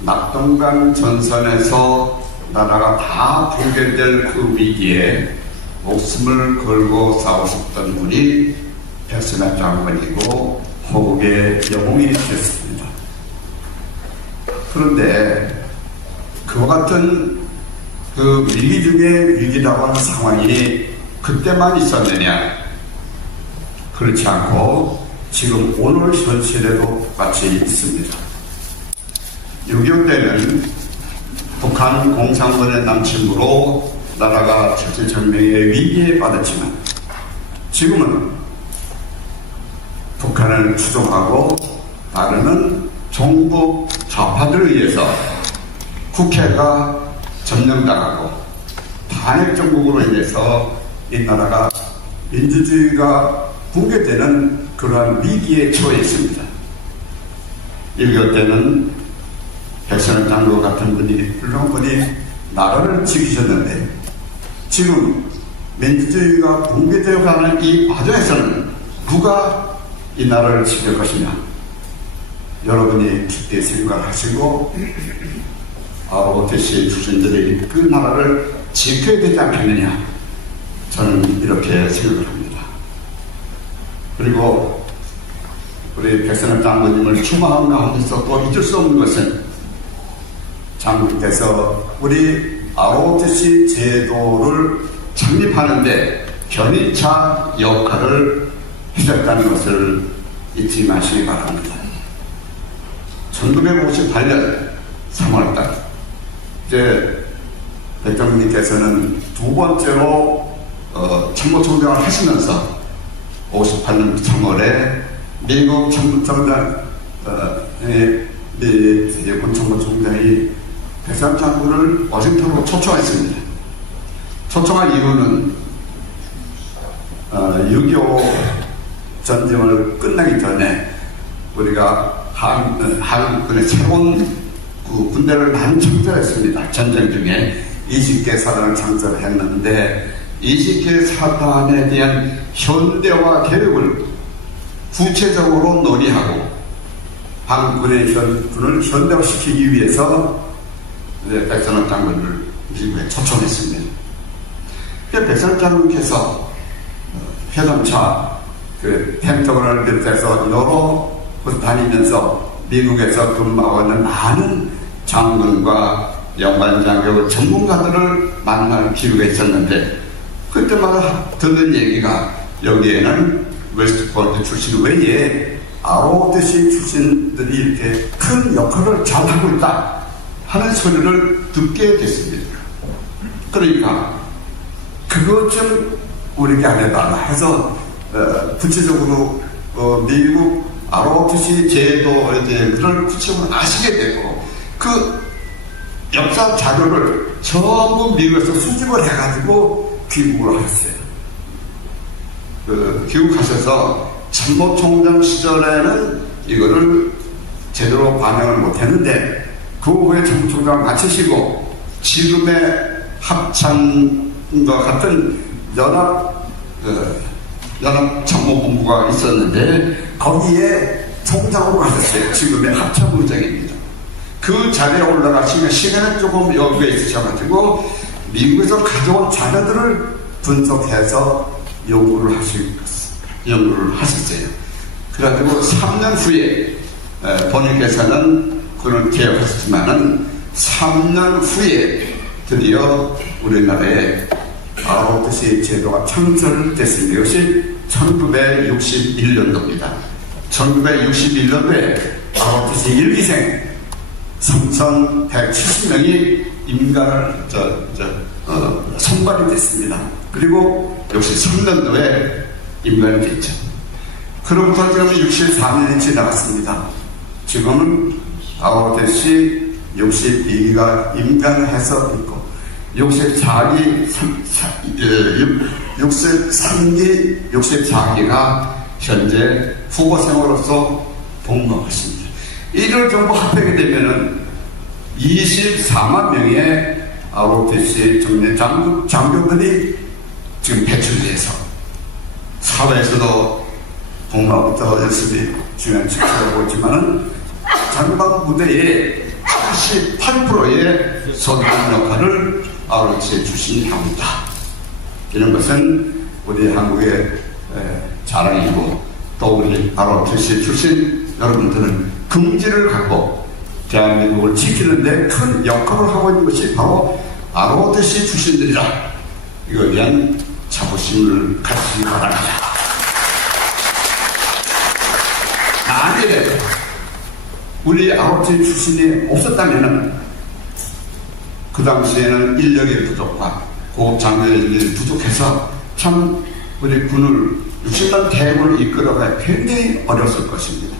낙동강 전선에서 나라가 다 붕괴될 그 위기에 목숨을 걸고 싸우셨던 분이 백선엽 장군이고 호국의 영웅이 되었습니다. 그런데 그와 같은 그 위기 중에 위기라고 하는 상황이 그때만 있었느냐? 그렇지 않고 지금 오늘 현실에도 같이 있습니다. 6.25 때는 북한 공산군의 남침으로 나라가 철저정명의 위기에 빠졌지만 지금은 북한을 추종하고 따르는 종북 좌파들에 의해서 국회가 점령당하고 탄핵 정국으로 인해서 이 나라가 민주주의가 붕괴되는 그러한 위기에 처해 있습니다. 6.25 때는 백선엽 장군 같은 분이 훌륭한 분이 나라를 지키셨는데 지금 민주주의가 붕괴되어 가는 이 과정에서는 누가 이 나라를 지킬 것이냐? 여러분이 깊게 생각하시고 ROTC 출신들이 그 나라를 지켜야 되지 않겠느냐? 저는 이렇게 생각을 합니다. 그리고 우리 백선엽 장군님을 추모하는 가운데서 또 잊을 수 없는 것은 장군께서 우리 ROTC 제도를 창립하는데 견인차 역할을 해줬다는 것을 잊지 마시기 바랍니다. 1958년 3월달 이제 대통령님께서는 두 번째로 참모총장을 하시면서 58년 3월에 미국 참모총장 군 참모총장이 백선엽 장군을 워싱턴으로 초청했습니다. 초청한 이유는 6.25 전쟁을 끝나기 전에 우리가 한국군의 새로운 그 군대를 많이 창설했습니다. 전쟁 중에 20개 사단을 창설했는데 20개 사단에 대한 현대화 계획을 구체적으로 논의하고 한국군의 군을 현대화시키기 위해서 백선엽 장군을 미국에 초청했습니다. 백선엽 장군께서 회담차 그 펜터곤을 비롯해서 여러 곳 다니면서 미국에서 근무하고 있는 많은 장군과 연관장교 전문가들을 만날 기회가 있었는데 그때마다 듣는 얘기가 여기에는 웨스트포인트 출신 외에 ROTC 출신들이 이렇게 큰 역할을 잘하고 있다 하는 소리를 듣게 됐습니다. 그러니까 그것 좀 우리가 안 해달라 해서 구체적으로 미국 ROTC 제도에 대해서 구체적으로 아시게 되고 그 역사 자료를 전부 미국에서 수집을 해가지고 귀국을 하셨어요. 귀국하셔서 참모총장 시절에는 이거를 제대로 반영을 못했는데 그 후에 참모총장을 마치시고 지금의 합참과 같은 연합참모본부가 있었는데 거기에 총장으로 가셨어요. 지금의 합참부장입니다. 그 자리에 올라가시면 시간이 조금 여유가 있으셔가지고 미국에서 가져온 자료들을 분석해서 연구를 하셨어요. 그래가지고 3년 후에 본인께서는 그걸 개혁하셨지만은 3년 후에 드디어 우리나라에 ROTC 제도가 창설됐습니다. 이것이 1961년도입니다. 1961년도에 ROTC 1기생 3,170명이 임관을 선발이 됐습니다. 그리고 63년도에 임관이 됐죠. 그로부터 지금 64년이 지나갔습니다. 지금은 ROTC 62기가 임관해서 있고 64기 63기 64기가 현재 후보생으로서 복무하고 있습니다. 이를 전부 합하게 되면은 24만 명의 ROTC 장교들이 지금 배출돼서 사회에서도 복무하고 더 열심히 중요한 직책을 하고 있지만은 전방 무대에 88%의 선한 역할을 ROTC 출신이 합니다. 이런 것은 우리 한국의 자랑이고 또 우리 ROTC 출신 여러분들은 긍지를 갖고 대한민국을 지키는데 큰 역할을 하고 있는 것이 바로 ROTC 출신들이다. 이거에 대한 자부심을 가지시기 바랍니다. 만약에 우리 ROTC 출신이 없었다면 그 당시에는 인력의 부족과 고급 장교인들이 부족해서 참 우리 군을 60년 대군을 이끌어가야 굉장히 어려웠을 것입니다.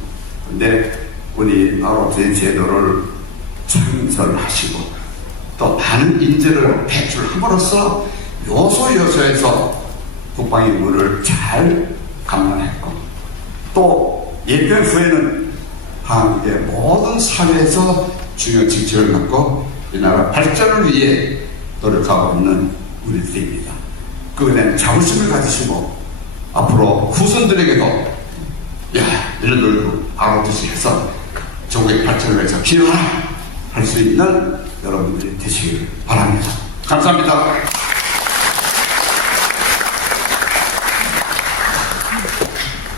그런데 우리 ROTC 제도를 창설하시고 또 많은 인재를 배출함으로써 요소요소에서 국방임무를 잘 감당했고 또 예편 후에는 한국의 모든 사회에서 중요한 직책을 갖고 이 나라 발전을 위해 노력하고 있는 우리들입니다. 그에 대한 자부심을 가지시고 앞으로 후손들에게도 이런 노력을 ROTC 해서 전국의 발전을 위해서 기여하라 할 수 있는 여러분들이 되시길 바랍니다. 감사합니다.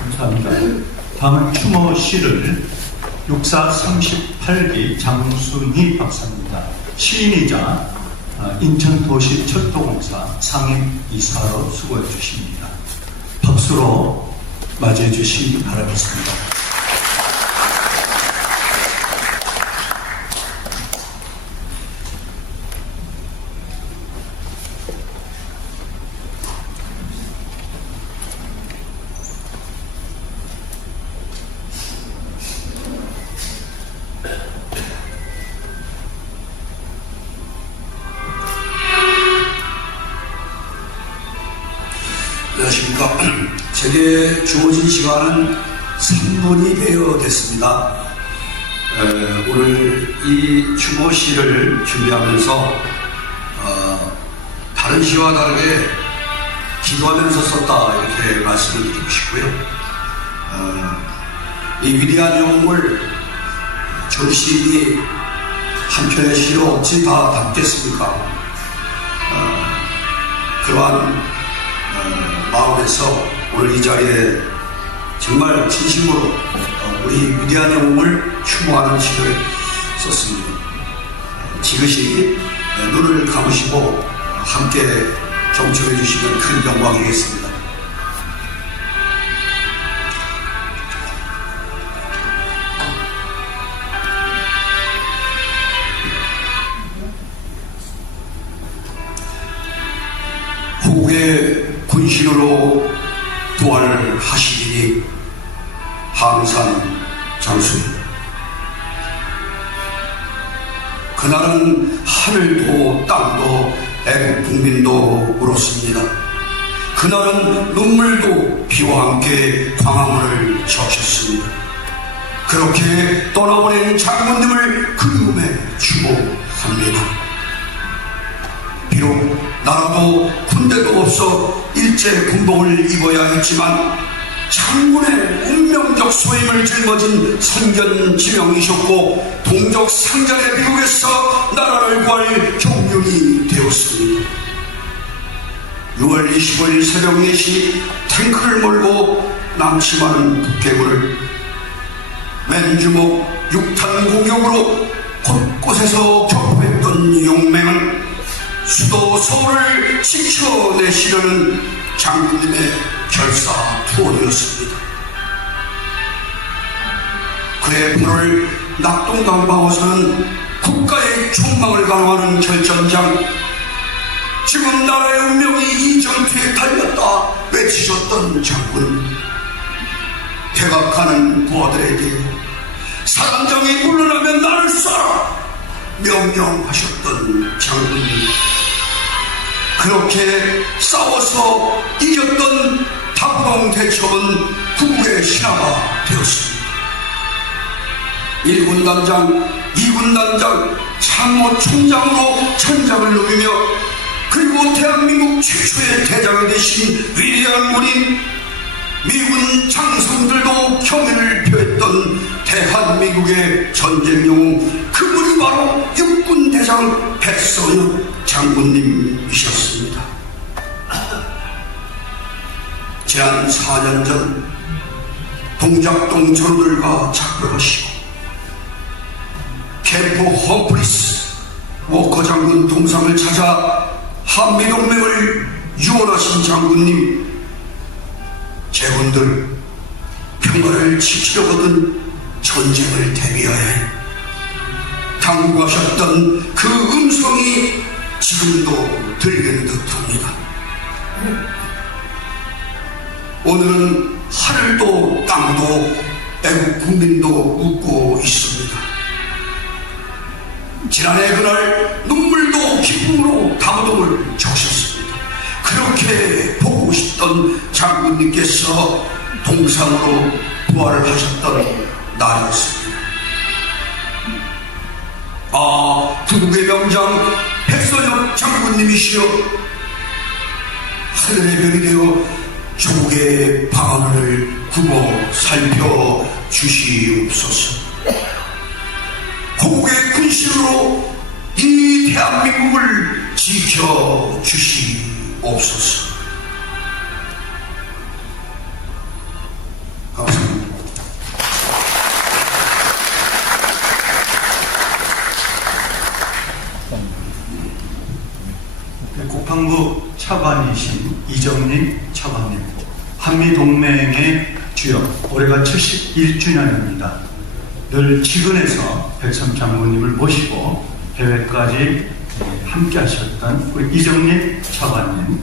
감사합니다. 다음은 추모 시를 육사 38기 장순희 박사입니다. 시인이자 인천도시철도공사 상임이사로 수고해 주십니다. 박수로 맞이해 주시기 바라겠습니다. 안녕하십니까. 제게 주어진 시간은 3분이 되어 됐습니다. 오늘 이 추모시를 준비하면서 다른 시와 다르게 기도하면서 썼다 이렇게 말씀을 드리고 싶고요. 이 위대한 영웅을 전 시인이 한 편의 시로 어찌 다 담겠습니까? 그러한 마음에서 오늘 이 자리에 정말 진심으로 우리 위대한 영웅을 추모하는 시를 썼습니다. 지그시 눈을 감으시고 함께 경청해 주시면 큰 영광이겠습니다. 후국의 군신으로 부활하시리니 항산 장수. 그날은 하늘도 땅도 애국 국민도 울었습니다. 그날은 눈물도 비와 함께 광화문을 적셨습니다. 그렇게 떠나보낸 장군님을 그리움에 추모합니다. 비록 나라도 군대도 없어 일제 군복을 입어야 했지만 장군의 운명적 소임을 짊어진 선견지명이셨고 동족 상장의 미국에서 나라를 구할 경륜이 되었습니다. 6월 25일 새벽 4시 탱크를 몰고 남침하는 북괴군을 맨주먹 6탄 공격으로 곳곳에서 격포했던 용맹은 수도 서울을 지켜내시려는 장군님의 결사투혼이었습니다. 그의 불을 낙동강방어선은 국가의 총망을 강화하는 결전장, 지금 나라의 운명이 이 전투에 달렸다 외치셨던 장군, 퇴각하는 부하들에게 사단장이 물러나면 나를 쏴라 명령하셨던 장군님, 그렇게 싸워서 이겼던 탐방 대첩은 국국의 신화가 되었습니다. 1군 단장, 2군 단장, 참모 총장으로 천장을 누비며 그리고 대한민국 최초의 대장이 되신 위대한 분인 미군 장성들도 경의를 표했던 대한민국의 전쟁 영웅, 그분이 바로 육군 대장 백선엽 장군님이셨습니다. 지난 4년 전 동작동 전우들과 작별하시고 캠프 험프리스 워커 장군 동상을 찾아 한미동맹을 유언하신 장군님, 제군들 평화를 지키려 거든 전쟁을 대비하여 당부하셨던 그 음성이 지금도 들리는 듯합니다. 오늘은 하늘도 땅도 애국 국민도 웃고 있습니다. 지난해 그날 눈물도 기쁨으로 감동을 적셨습니다. 그렇게 보고 싶던 장군님께서 동상으로 부활을 하셨던 날이었습니다. 두국의 명장 백선엽 장군님이시여, 하늘의 별이 되어 조국의 방언을 굽어 살펴주시옵소서. 고국의 군신으로 이 대한민국을 지켜주시옵소서. 감사합니다. 국방부 차관이신 이정림 차관님, 한미동맹의 주역, 올해가 71주년입니다. 늘 지근에서 백선 장군님을 모시고 대회까지 함께 하셨던 우리 이정림 차관님,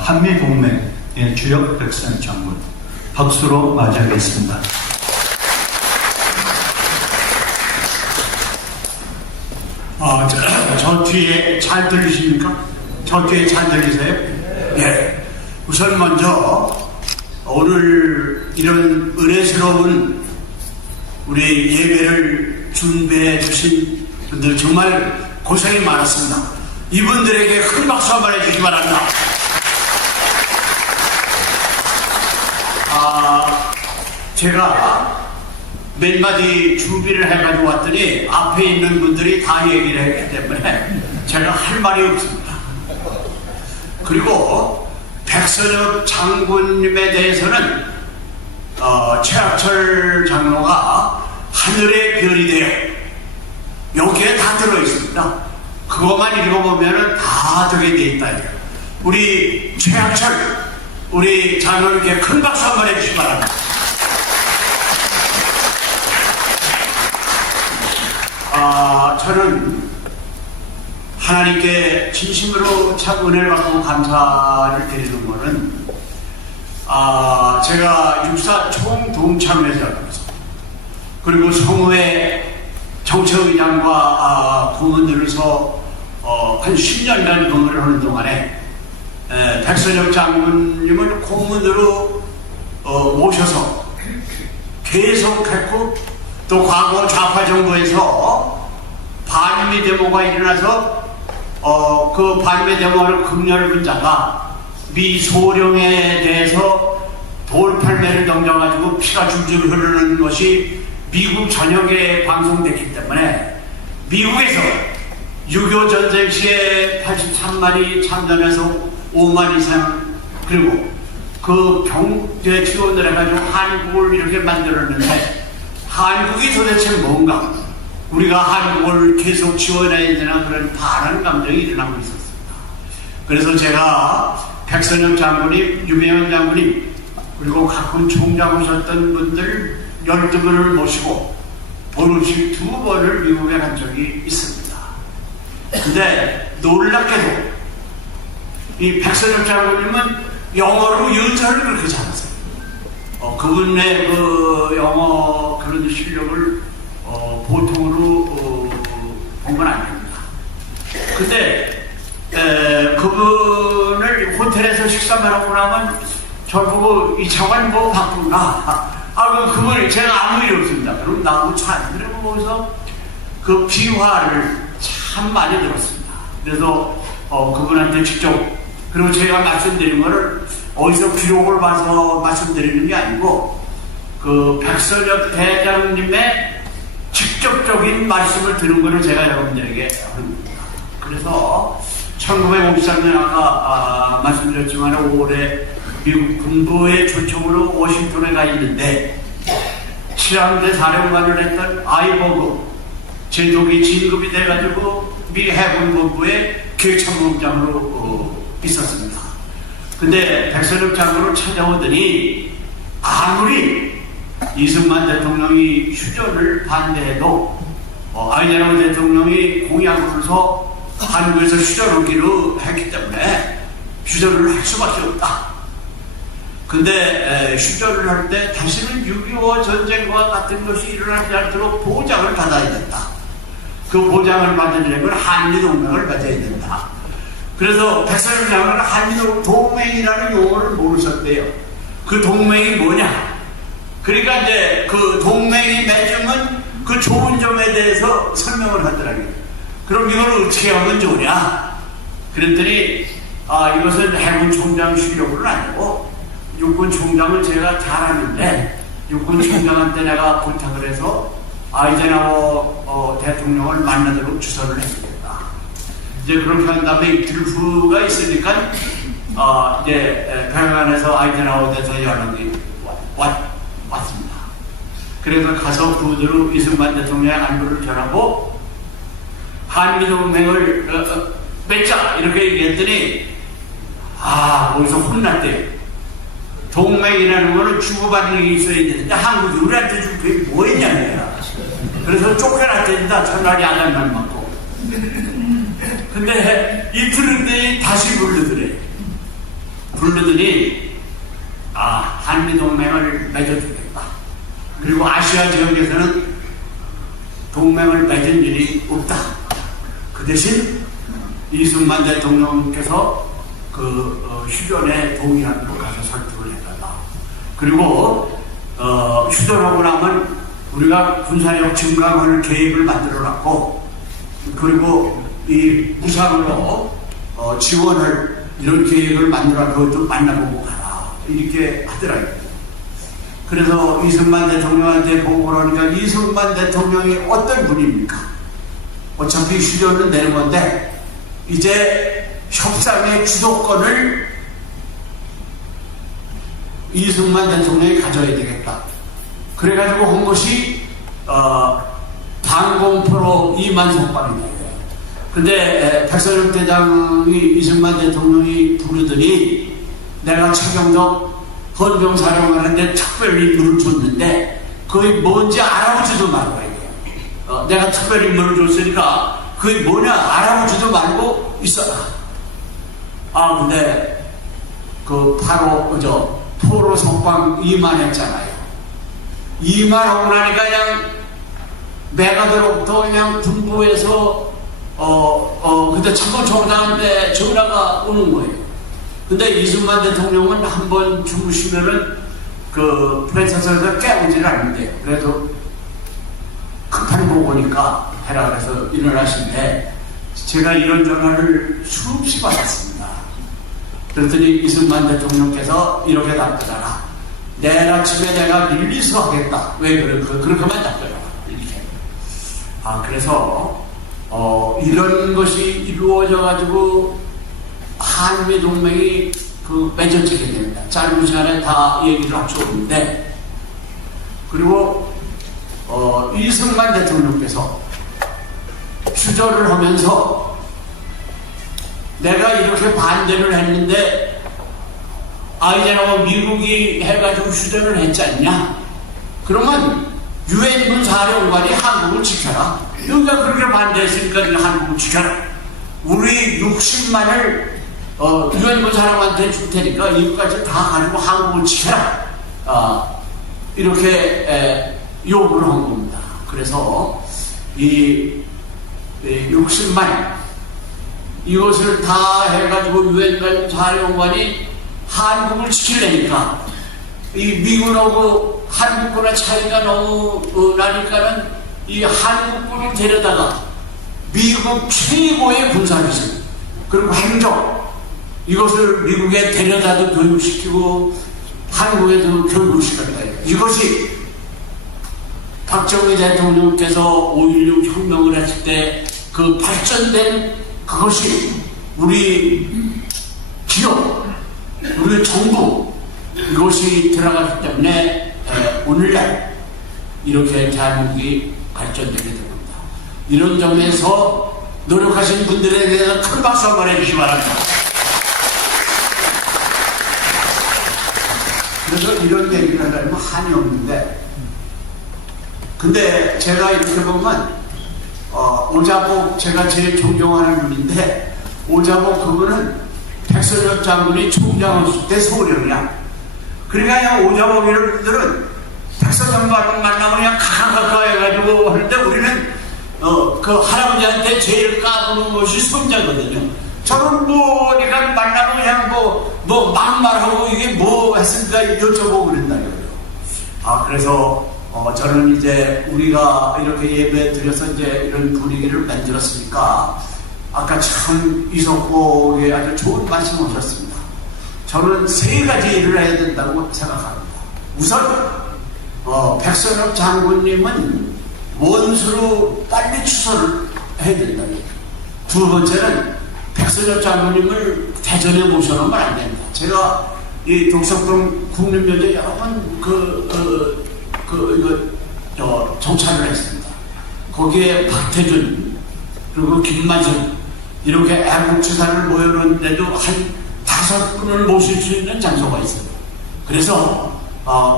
한미동맹의 주역 백선 장군, 박수로 맞이하겠습니다. 저 뒤에 잘 들리십니까? 저 뒤에 잘 들리세요? 예. 우선 먼저 오늘 이런 은혜스러운 우리 예배를 준비해 주신 분들 정말 고생이 많았습니다. 이분들에게 큰 박수 한번 해주시기 바랍니다. 제가 몇 마디 준비를 해가지고 왔더니 앞에 있는 분들이 다 얘기를 했기 때문에 제가 할 말이 없습니다. 그리고 백선엽 장군님에 대해서는 최학철 장로가 하늘의 별이 되어 여기에 다 들어있습니다. 그것만 읽어보면 다 되게 돼 있다. 우리 최학철 우리 장로님께 큰 박수 한번 해주시기 바랍니다. 저는 하나님께 진심으로 참 은혜를 받고 감사를 드리는 것은 제가 육사 총동참회장으로서 그리고 성우회 정책의장과 고문으로서 한 10년간 근무를 하는 동안에 백선엽 장군님을 고문으로 모셔서 계속했고, 또 과거 좌파 정부에서 반미 데모가 일어나서 그 반미 데모를 금렬 자가 미 소령에 대해서 돌팔매를 던져가지고 피가 줄줄 흐르는 것이 미국 전역에 방송됐기 때문에 미국에서 6.25 전쟁 시에 83만이 참전해서 5만 이상, 그리고 그 경제 지원을 해가지고 한국을 이렇게 만들었는데 한국이 도대체 뭔가, 우리가 한국을 계속 지원해야 되나 그런 바라는 감정이 일어나고 있었습니다. 그래서 제가 백선엽 장군님, 유명한 장군님, 그리고 각군 총장 오셨던 분들 12분을 모시고 보름씩 2번을 미국에 간 적이 있습니다. 근데 놀랍게도 이 백선엽 장군님은 영어로 연설을 그렇게 잘하세요. 그분의 그 영어 그런 실력을 보통으로 본 건 아닙니다. 근데 그분 호텔에서 식사만 하고 나면 저보고 이 차관 뭐 바쁘나? 그럼 그걸 제가 아무 일 없습니다. 그럼 나하고 차 안 들고 거기서 그 비화를 참 많이 들었습니다. 그래서 그분한테 직접, 그리고 제가 말씀드린 거를 어디서 기록을 봐서 말씀드리는 게 아니고 그 백선엽 대장님의 직접적인 말씀을 들은 거를 제가 여러분들에게 합니다. 그래서 1953년 아까 말씀드렸지만 5월에 미국 군부의 초청으로 워싱턴에 가 있는데 7함대 사령관을 했던 아이버그 제독이 진급이 돼가지고 미 해군본부의 기획참모장으로 있었습니다. 근데 백선엽 장군을 찾아오더니 아무리 이승만 대통령이 휴전을 반대해도 아이젠하워 대통령이 공약으로서 한국에서 휴전하기로 했기 때문에 휴전을 할 수밖에 없다. 근데 휴전을 할 때 다시는 6.25 전쟁과 같은 것이 일어나지 않도록 보장을 받아야 된다. 그 보장을 받으려면 한미동맹을 가져야 된다. 그래서 백선엽 장관은 한미동맹이라는 용어를 모르셨대요. 그 동맹이 뭐냐? 그러니까 이제 그 동맹이 맺으면 그 좋은 점에 대해서 설명을 하더라고요. 그럼 이걸 어떻게 하면 좋으냐? 그랬더니 이것은 해군 총장 실력은 아니고 육군 총장을 제가 잘 아는데 육군 총장한테 내가 부탁을 해서 아이젠하워 대통령을 만나도록 주선을 했습니다. 이제 그렇게 한 다음에 이틀 후가 있으니까 이제 백악관에서 아이젠하워 대통령이 연락이 왔습니다. 그래서 가서 그대로 이승만 대통령의 안부를 전하고 한미동맹을 맺자 이렇게 얘기했더니 거기서 혼났대요. 동맹이라는 거는 주고받는 게 있어야 되는데 한국이 우리한테 준 그게 뭐였냐며. 그래서 쫓겨났답니다. 전날이 아날만 맞고. 근데 이틀 뒤에 다시 부르더니 한미동맹을 맺어주겠다. 그리고 아시아 지역에서는 동맹을 맺은 일이 없다. 그 대신 이승만 대통령께서 휴전에 동의하도록 가서 설득을 해달라. 그리고 휴전하고 나면 우리가 군사력 증강할 계획을 만들어놨고, 그리고 이 무상으로 지원할 이런 계획을 만들어 그것도 만나보고 가라 이렇게 하더라고요. 그래서 이승만 대통령한테 보고를 하니까 이승만 대통령이 어떤 분입니까? 어차피 휴전은 되는 건데 이제 협상의 주도권을 이승만 대통령이 가져야 되겠다. 그래가지고 한 것이 방공포로 이만석방이다. 근데 백선엽 대장이 이승만 대통령이 부르더니 내가 최경덕 헌병사령관한테 특별 임무를 줬는데 그게 뭔지 알아보지도 말고 내가 특별 임무를 줬으니까 그게 뭐냐 알아보지도 말고 있어라. 근데 바로 포로 석방 이만했잖아요. 이만하고 나니까 그냥 메가드로부터 그냥 군부에서 근데 참모총장한테 전화가 오는 거예요. 근데 이승만 대통령은 한번 주무시면은 프레스에서 깨우질 않는데요. 그래서 급한 거 보니까 해라 그래서 일어나시는데 제가 이런 전화를 수없이 받았습니다. 그랬더니 이승만 대통령께서 이렇게 답변하라. 내일 아침에 내가 밀리서 하겠다. 왜 그래? 그렇게만 답변하라. 이렇게. 그래서 이런 것이 이루어져가지고 한미동맹이 맺어지게 됩니다. 짧은 시간에 다 얘기를 할 수 없는데, 그리고 이승만 대통령께서 휴전을 하면서 내가 이렇게 반대를 했는데 아이젠하워 미국이 해가지고 휴전을 했지 않냐? 그러면 유엔군 사령관이 한국을 지켜라. 여기가 그렇게 반대했으니까 한국을 지켜라. 우리 60만을 유엔군 사령관한테 줄 테니까 이것까지 다 가지고 한국을 지켜라. 이렇게 요구를 한 겁니다. 그래서 이 60만 이것을 다 해가지고 유엔 사령관이 한국을 지키려니까 이 미군하고 한국군의 차이가 너무 나니까는 이 한국군을 데려다가 미국 최고의 군사기술 그리고 행정 이것을 미국에 데려다도 교육시키고 한국에도 교육을 시켰다. 이것이 박정희 대통령께서 5.16 혁명을 했을 때 그 발전된 그것이 우리 기업, 우리 정부 이것이 들어갔기 때문에 오늘날 이렇게 대한민국이 발전되게 된 겁니다. 이런 점에서 노력하신 분들에 대해서 큰 박수 한번 해주시기 바랍니다. 그래서 이런 얘기를 하려면 한이 없는데 근데 제가 이렇게 보면 오자복 제가 제일 존경하는 분인데 오자복 그분은 백선엽 장군이 총장을 때 소령이야. 그러니까 오자복 이런 분들은 백선엽 만나면 그냥 가까이 해가지고 하는데 우리는 그 할아버지한테 제일 까부는 것이 손자거든요. 저는 그러니까 만나면 그냥 뭐 막말하고 이게 뭐 했으니까 여쭤보고 그랬다 이거예요. 그래서 저는 이제 우리가 이렇게 예배 드려서 이제 이런 분위기를 만들었으니까 아까 참 이석호의 아주 좋은 말씀 하셨습니다. 저는 세 가지 일을 해야 된다고 생각합니다. 우선 백선엽 장군님은 원수로 빨리 추서를 해야 된다. 두 번째는 백선엽 장군님을 대전에 모셔놓으면 안 된다. 제가 이 독석동 국립묘지에 여러 번 정찰을 했습니다. 거기에 박태준 그리고 김만선 이렇게 애국주사를 모여놓는데도 한 5분을 모실 수 있는 장소가 있어요. 그래서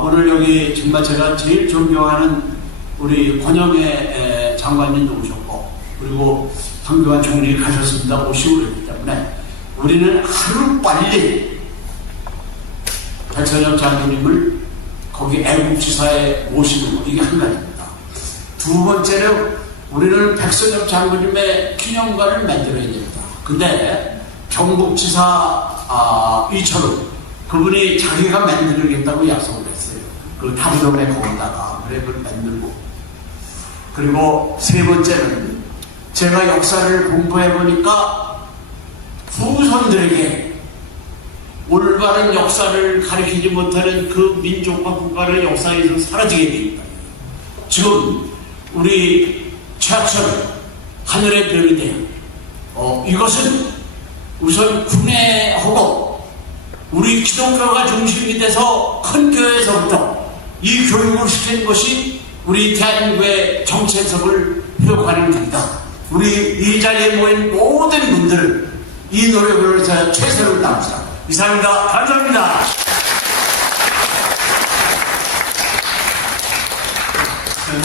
오늘 여기 정말 제가 제일 존경하는 우리 권영애 장관님도 오셨고 그리고 황교안 총리 가셨습니다. 오시고 그랬기 때문에 우리는 하루 빨리 백선엽 장군님을 거기 애국지사에 모시는 거 이게 한 가지입니다. 두 번째는 우리는 백선엽 장군님의 기념관을 만들어야 됩니다. 근데 경북지사 이철우 그분이 자기가 만들겠다고 약속을 했어요. 그 다부동에 거기다가 그래 그걸 만들고 그리고 세 번째는 제가 역사를 공부해 보니까 후손들에게 올바른 역사를 가리키지 못하는 그 민족과 국가를 역사에서 사라지게 됩니다. 지금 우리 최하철 하늘의 별이 돼요. 이것은 우선 군회하고 우리 기독교가 중심이 돼서 큰 교회에서부터 이 교육을 시키는 것이 우리 대한민국의 정체성을 회복하는 길이다. 우리 이 자리에 모인 모든 분들 이 노력을 해서 최선을 다합시다. 이상입니다. 감사합니다.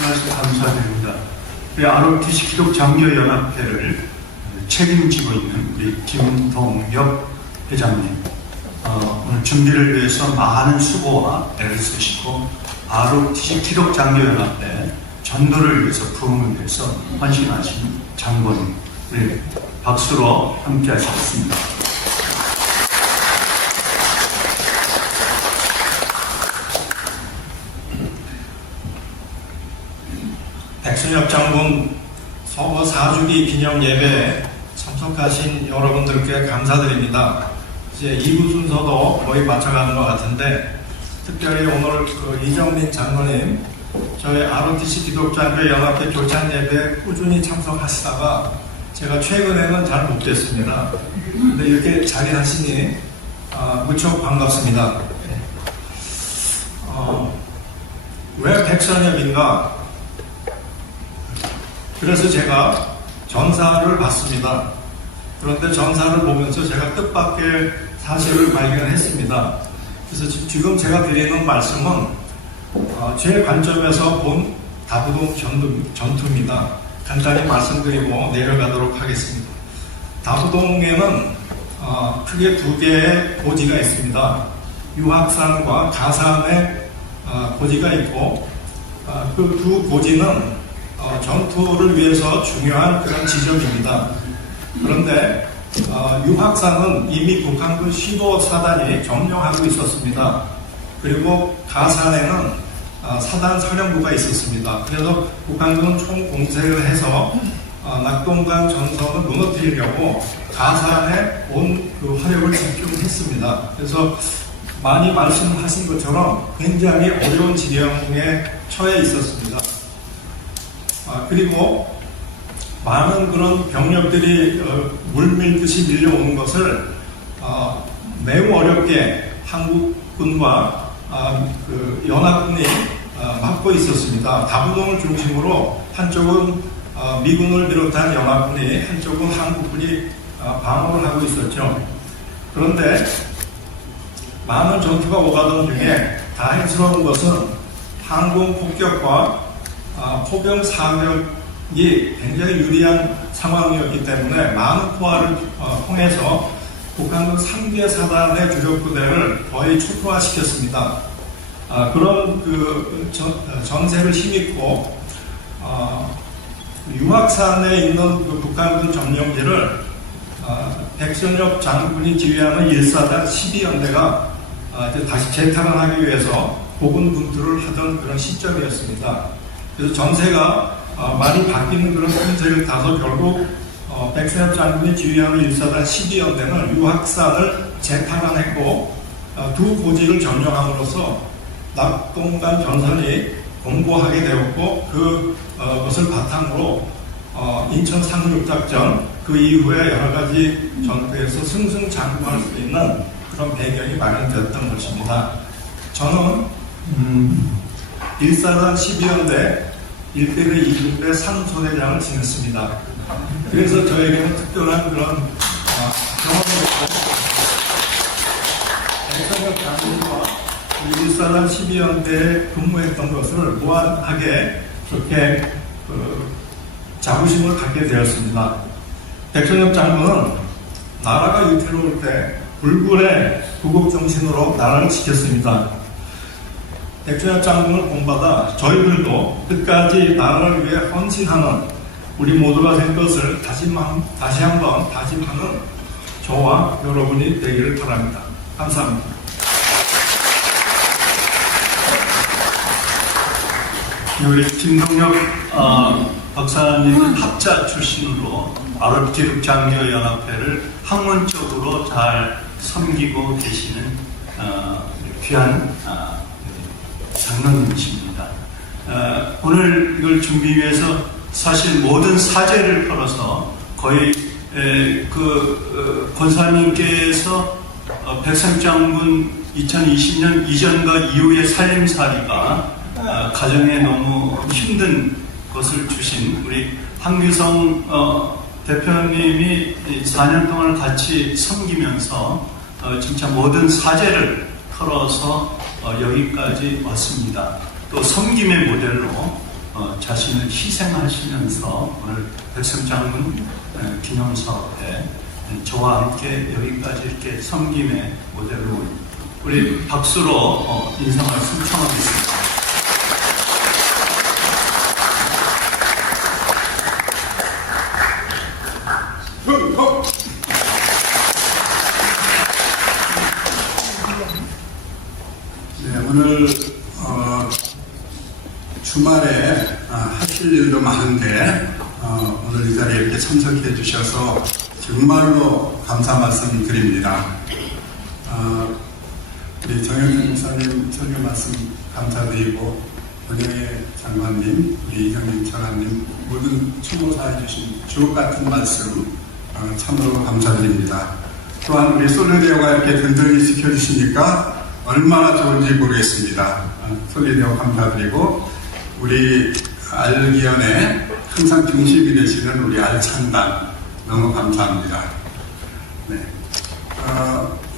말씀 감사드립니다. ROTC 기독장교연합회를 책임지고 있는 우리 김동엽 회장님 오늘 준비를 위해서 많은 수고와 애를 쓰시고 ROTC 기독장교연합회 전도를 위해서 부흥을 위해서 헌신하신 장로님 우리 박수로 함께 하시겠습니다. 백선엽 장군 서거 4주기 기념 예배에 참석하신 여러분들께 감사드립니다. 이제 2부 순서도 거의 맞춰가는 것 같은데 특별히 오늘 이정민 장로님 저희 ROTC 기독장교연합회 교찬 예배에 꾸준히 참석하시다가 제가 최근에는 잘 못됐습니다. 근데 이렇게 자리하시니 무척 반갑습니다. 왜 백선엽인가? 그래서 제가 전사를 봤습니다. 그런데 전사를 보면서 제가 뜻밖의 사실을 발견했습니다. 그래서 지금 제가 드리는 말씀은 제 관점에서 본 다부동 전투입니다. 간단히 말씀드리고 내려가도록 하겠습니다. 다부동에는 크게 두 개의 고지가 있습니다. 유학산과 가산의 고지가 있고 그 두 고지는 전투를 위해서 중요한 그런 지점입니다. 그런데 유학사는 이미 북한군 15사단이 점령하고 있었습니다. 그리고 가산에는 사단 사령부가 있었습니다. 그래서 북한군은 총공세를 해서 낙동강 전선을 무너뜨리려고 가산에 온 그 화력을 집중했습니다. 그래서 많이 말씀하신 것처럼 굉장히 어려운 지경에 처해 있었습니다. 그리고 많은 그런 병력들이 물밀듯이 밀려오는 것을 매우 어렵게 한국군과 그 연합군이 막고 있었습니다. 다부동을 중심으로 한쪽은 미군을 비롯한 연합군이, 한쪽은 한국군이 방어를 하고 있었죠. 그런데 많은 전투가 오가던 중에 다행스러운 것은 항공 폭격과 포병 사격이 굉장히 유리한 상황이었기 때문에 많은 포화를 통해서 북한군 3개 사단의 주력 부대를 거의 초토화시켰습니다. 그런 그 전세를 힘입고 유학산에 있는 그 북한군 점령지를 백선엽 장군이 지휘하는 1사단 12연대가 다시 재탄을 하기 위해서 고군 분투를 하던 그런 시점이었습니다. 그래서 전세가 많이 바뀌는 그런 분세를 타서 결국 백선엽 장군이 지휘하는 1사단 12연대는 유학산을 재탄환했고 두 고지를 점령함으로써 낙동강 전선이 공고하게 되었고 그것을 바탕으로 인천 상륙작전 그 이후에 여러 가지 전투에서 승승장구할 수 있는 그런 배경이 마련되었던 것입니다. 저는 1사단 12연대 1대대 2중대 3소대장을 지냈습니다. 그래서 저에게는 특별한 그런 경험이 있고 백선엽 장군과 1사단 12연대에 근무했던 것을 무한하게 그렇게 자부심을 갖게 되었습니다. 백선엽 장군은 나라가 위태로울 때 불굴의 구국정신으로 나라를 지켰습니다. 백선엽 장군을 본받아 저희들도 끝까지 나라를 위해 헌신하는 우리 모두가 된 것을 다시 한번 다짐하는 저와 여러분이 되기를 바랍니다. 감사합니다. 우리 김동혁 박사님 학자 출신으로 아랍기독장교연합회를 학문적으로 잘 섬기고 계시는 귀한 장로님이십니다. 오늘 이걸 준비하기 위해서 사실 모든 사제를 털어서 거의 권사님께서 백성장군 2020년 이전과 이후의 살림살이가 가정에 너무 힘든 것을 주신 우리 한규성 대표님이 4년 동안 같이 섬기면서 진짜 모든 사제를 털어서 여기까지 왔습니다. 또 섬김의 모델로 자신을 희생하시면서 오늘 백성장군 기념사업에 저와 함께 여기까지 이렇게 섬김의 모델로 우리 박수로 인사 말씀 청하겠습니다. 네, 오늘 주말에 하실 일도 많은데 오늘 이 자리에 이렇게 참석해 주셔서 정말로 감사 말씀 드립니다. 우리 정영준 목사님 설교 말씀 감사드리고 권영애 장관님, 우리 이경림 장관님 모든 추모사해 주신 주옥같은 말씀 참으로 감사드립니다. 또한 우리 솔로데오가 이렇게 든든히 지켜주시니까 얼마나 좋은지 모르겠습니다. 솔로데오 감사드리고 우리 알기연에 항상 중심이 되시는 우리 알찬단 너무 감사합니다. 네.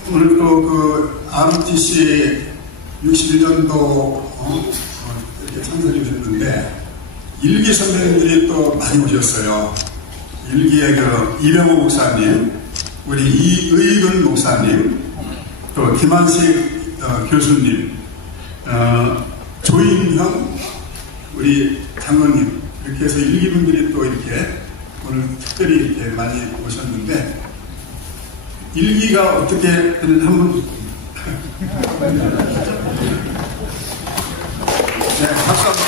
오늘 또 그 ROTC 61년도 이렇게 참석해 주셨는데 일기 선배님들이 또 많이 오셨어요. 일기의 그 이병호 목사님, 우리 이의근 목사님, 또 김한식 교수님, 조인형 우리 장로님 이렇게 해서 일기분들이 또 이렇게 오늘 특별히 이렇게 많이 오셨는데 일기가 어떻게 한번 네, 박수 한번.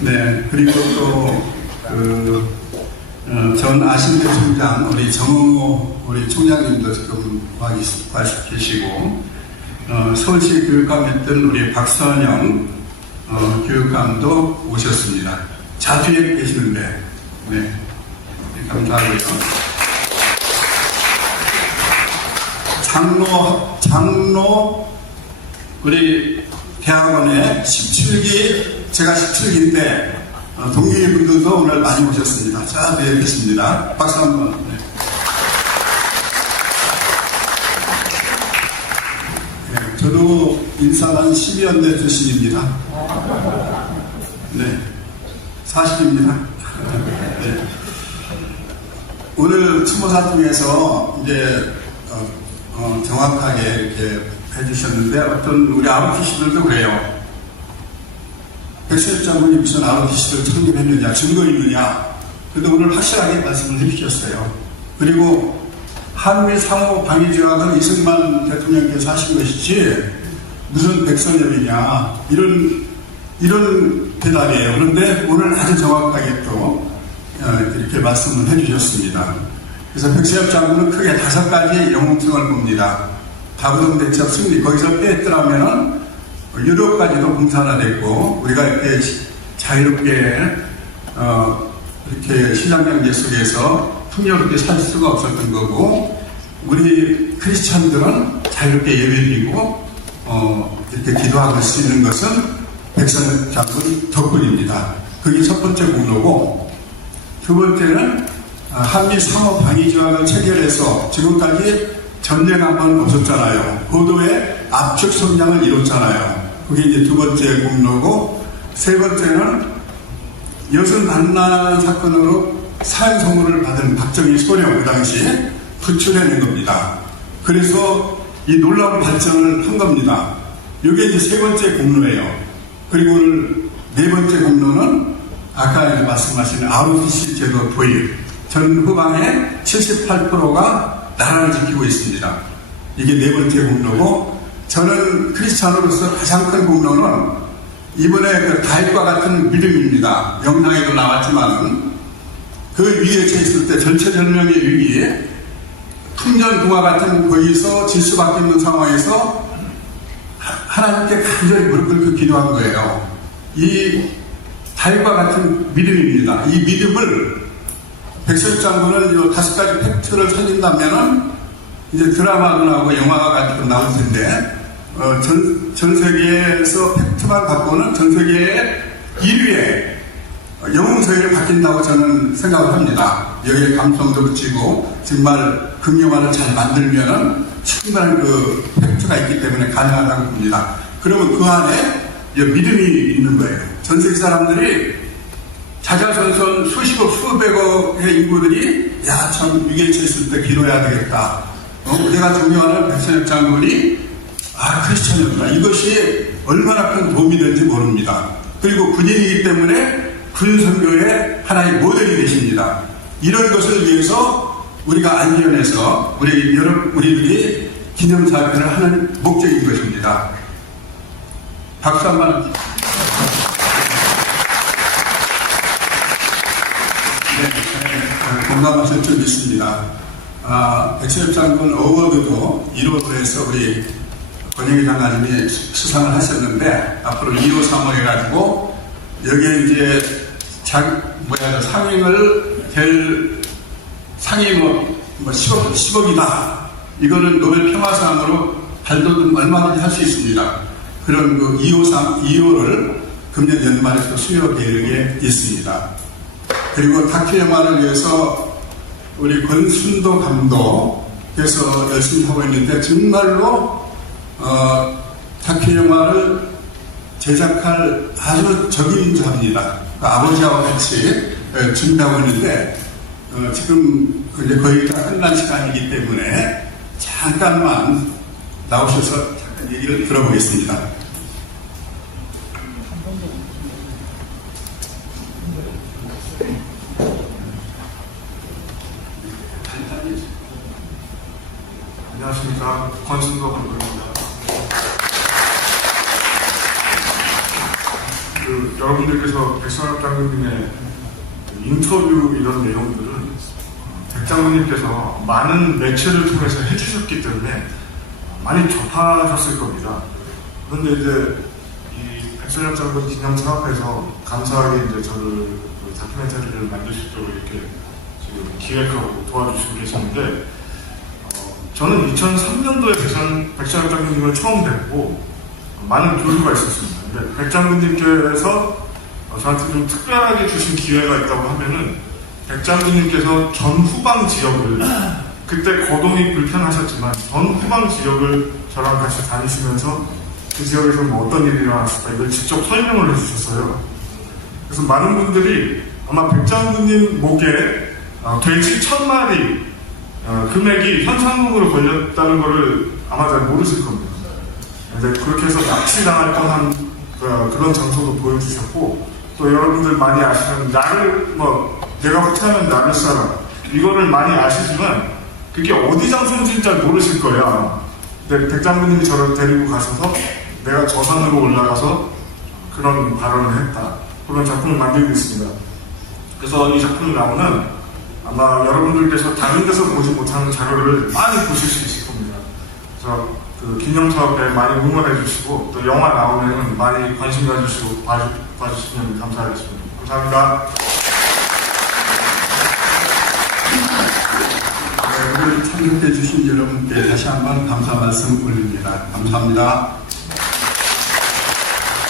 네, 그리고 또 전 아신대 총장 우리 정홍호 우리 총장님도 지금 와 계시고 서울시 교육감했던 우리 박선영 교육감도 오셨습니다. 자 뒤에 계시는데 네, 감사하고요. 장로 우리 대학원에 17기 제가 17기인데 동기분들도 오늘 많이 오셨습니다. 자 뒤에 계십니다. 박수 한번. 네. 네, 저도 인사단 12연대 출신입니다. 네, 사실입니다. 네. 오늘 추모사 중에서 이제 정확하게 이렇게 해주셨는데 어떤 우리 ROTC들도 그래요. 백선엽 장군이 무슨 ROTC를 창립했느냐, 증거 있느냐. 그런데 오늘 확실하게 말씀을 해주셨어요. 그리고 한미 상호 방위 조약은 이승만 대통령께서 하신 것이지 무슨 백선엽이냐 이런 대답이에요. 그런데 오늘 아주 정확하게 또 이렇게 말씀을 해주셨습니다. 그래서 백선엽 장군은 크게 5가지 영웅성을 봅니다. 다부동 대첩 승리, 거기서 뺐더라면은 유럽까지도 공산화됐고 우리가 이렇게 자유롭게 이렇게 시장경제 속에서 풍요롭게 살 수가 없었던 거고 우리 크리스찬들은 자유롭게 예배드리고 이렇게 기도할 수 있는 것은 백선엽 장군 덕분입니다. 그게 첫 번째 공로고 두 번째는 한미 상호 방위 조약을 체결해서 지금까지 전쟁 한 번 없었잖아요. 고도의 압축 성장을 이뤘잖아요. 그게 이제 두 번째 공로고 세 번째는 여성 반란 사건으로 사형 선고를 받은 박정희 소령 그 당시에 구출해낸 겁니다. 그래서 이 놀라운 발전을 한 겁니다. 이게 이제 세 번째 공로예요. 그리고 오늘 네 번째 공로는 아까 이제 말씀하신 ROTC 제도 도입. 전 후방의 78%가 나라를 지키고 있습니다. 이게 네 번째 공로고 저는 크리스찬으로서 가장 큰 공로는 이번에 그 다윗과 같은 믿음입니다. 영상에도 나왔지만은 그 위기에 처했을 때 절체절명의 위기에 풍전등화 같은 거기서 질 수밖에 없는 상황에서 하나님께 간절히 무릎 꿇고 기도한 거예요. 이 다윗과 같은 믿음입니다. 이 믿음을 백선엽 장군은 이 5가지 팩트를 살린다면은 이제 드라마도 나오고 영화가 가지고 나올 텐데 전 세계에서 팩트만 갖고는 전 세계의 1위의 영웅서열이 바뀐다고 저는 생각을 합니다. 여기에 감성도 붙이고 정말 극영화를 잘 만들면은 충분한 그 팩트가 있기 때문에 가능하다고 봅니다. 그러면 그 안에 믿음이 있는 거예요. 전 세계 사람들이 자자손손 수십억 수백억의 인구들이 야 참 위기에 처했을 때 기도해야 되겠다. 내가 존경하는 백선엽 장군이 크리스천이었구나. 이것이 얼마나 큰 도움이 될지 모릅니다. 그리고 군인이기 때문에 군선교의 하나의 모델이 되십니다. 이런 것을 위해서 우리가 안전해서 우리들이 기념사회를 하는 목적인 것입니다. 박수 한번. 네, 공감하실 줄 믿습니다. 백선엽 장군 어워드도 1호로 해서 우리 권영희 장관님이 수상을 하셨는데 앞으로 2호, 3호 해가지고 여기에 이제 상임을 될 상임은 10억이다. 이거는 노벨 평화상으로 발도 얼마든지 할 수 있습니다. 그런 그 2호를 금년 연말에 수여 계획에 있습니다. 그리고 다큐 영화를 위해서 우리 권순도 감독께서 열심히 하고 있는데 정말로 다큐 영화를 제작할 아주 적임자입니다. 아버지하고 같이 준비하고 있는데 지금 이제 거의 다 끝난 시간이기 때문에 잠깐만 나오셔서 잠깐 얘기를 들어보겠습니다. 권순도 감독입니다. 여러분들께서 백선엽 장군님의 인터뷰 이런 내용들은 백 장군님께서 많은 매체를 통해서 해주셨기 때문에 많이 접하셨을 겁니다. 그런데 이제 이 백선엽 장군 기념사업에서 감사하게 이제 저를 다큐멘터리를 만들 수 있도록 이렇게 지금 기획하고 도와주시고 계시는데, 저는 2003년도에 백선엽 장군님을 처음 뵙고 많은 교류가 있었습니다. 근데 백 장군님께서 저한테 좀 특별하게 주신 기회가 있다고 하면은, 백 장군님께서 전 후방 지역을, 그때 거동이 불편하셨지만 전 후방 지역을 저랑 같이 다니시면서 그 지역에서 뭐 어떤 일이 일어났을까 이걸 직접 설명을 해주셨어요. 그래서 많은 분들이 아마 백 장군님 목에 돼지 1000마리 금액이 현상금으로 걸렸다는 것을 아마 잘 모르실 겁니다. 이제 그렇게 해서 납치당할 뻔한 그런 장소도 보여주셨고, 또 여러분들 많이 아시는 내가 후퇴하면 나를 쏴라, 이거를 많이 아시지만 그게 어디 장소인지 잘 모르실 거야. 근데 백 장군님이 저를 데리고 가셔서 내가 저 산으로 올라가서 그런 발언을 했다, 그런 작품을 만들고 있습니다. 그래서 이 작품이 나오면 아마 여러분들께서 다른 데서 보지 못하는 자료를 많이 보실 수 있을 겁니다. 그래서 그 기념사업에 많이 응원해 주시고, 또 영화 나오면 많이 관심 가주시고 봐주시면 감사하겠습니다. 감사합니다. 오늘 참석해 주신 여러분께 다시 한번 감사 말씀 올립니다. 감사합니다.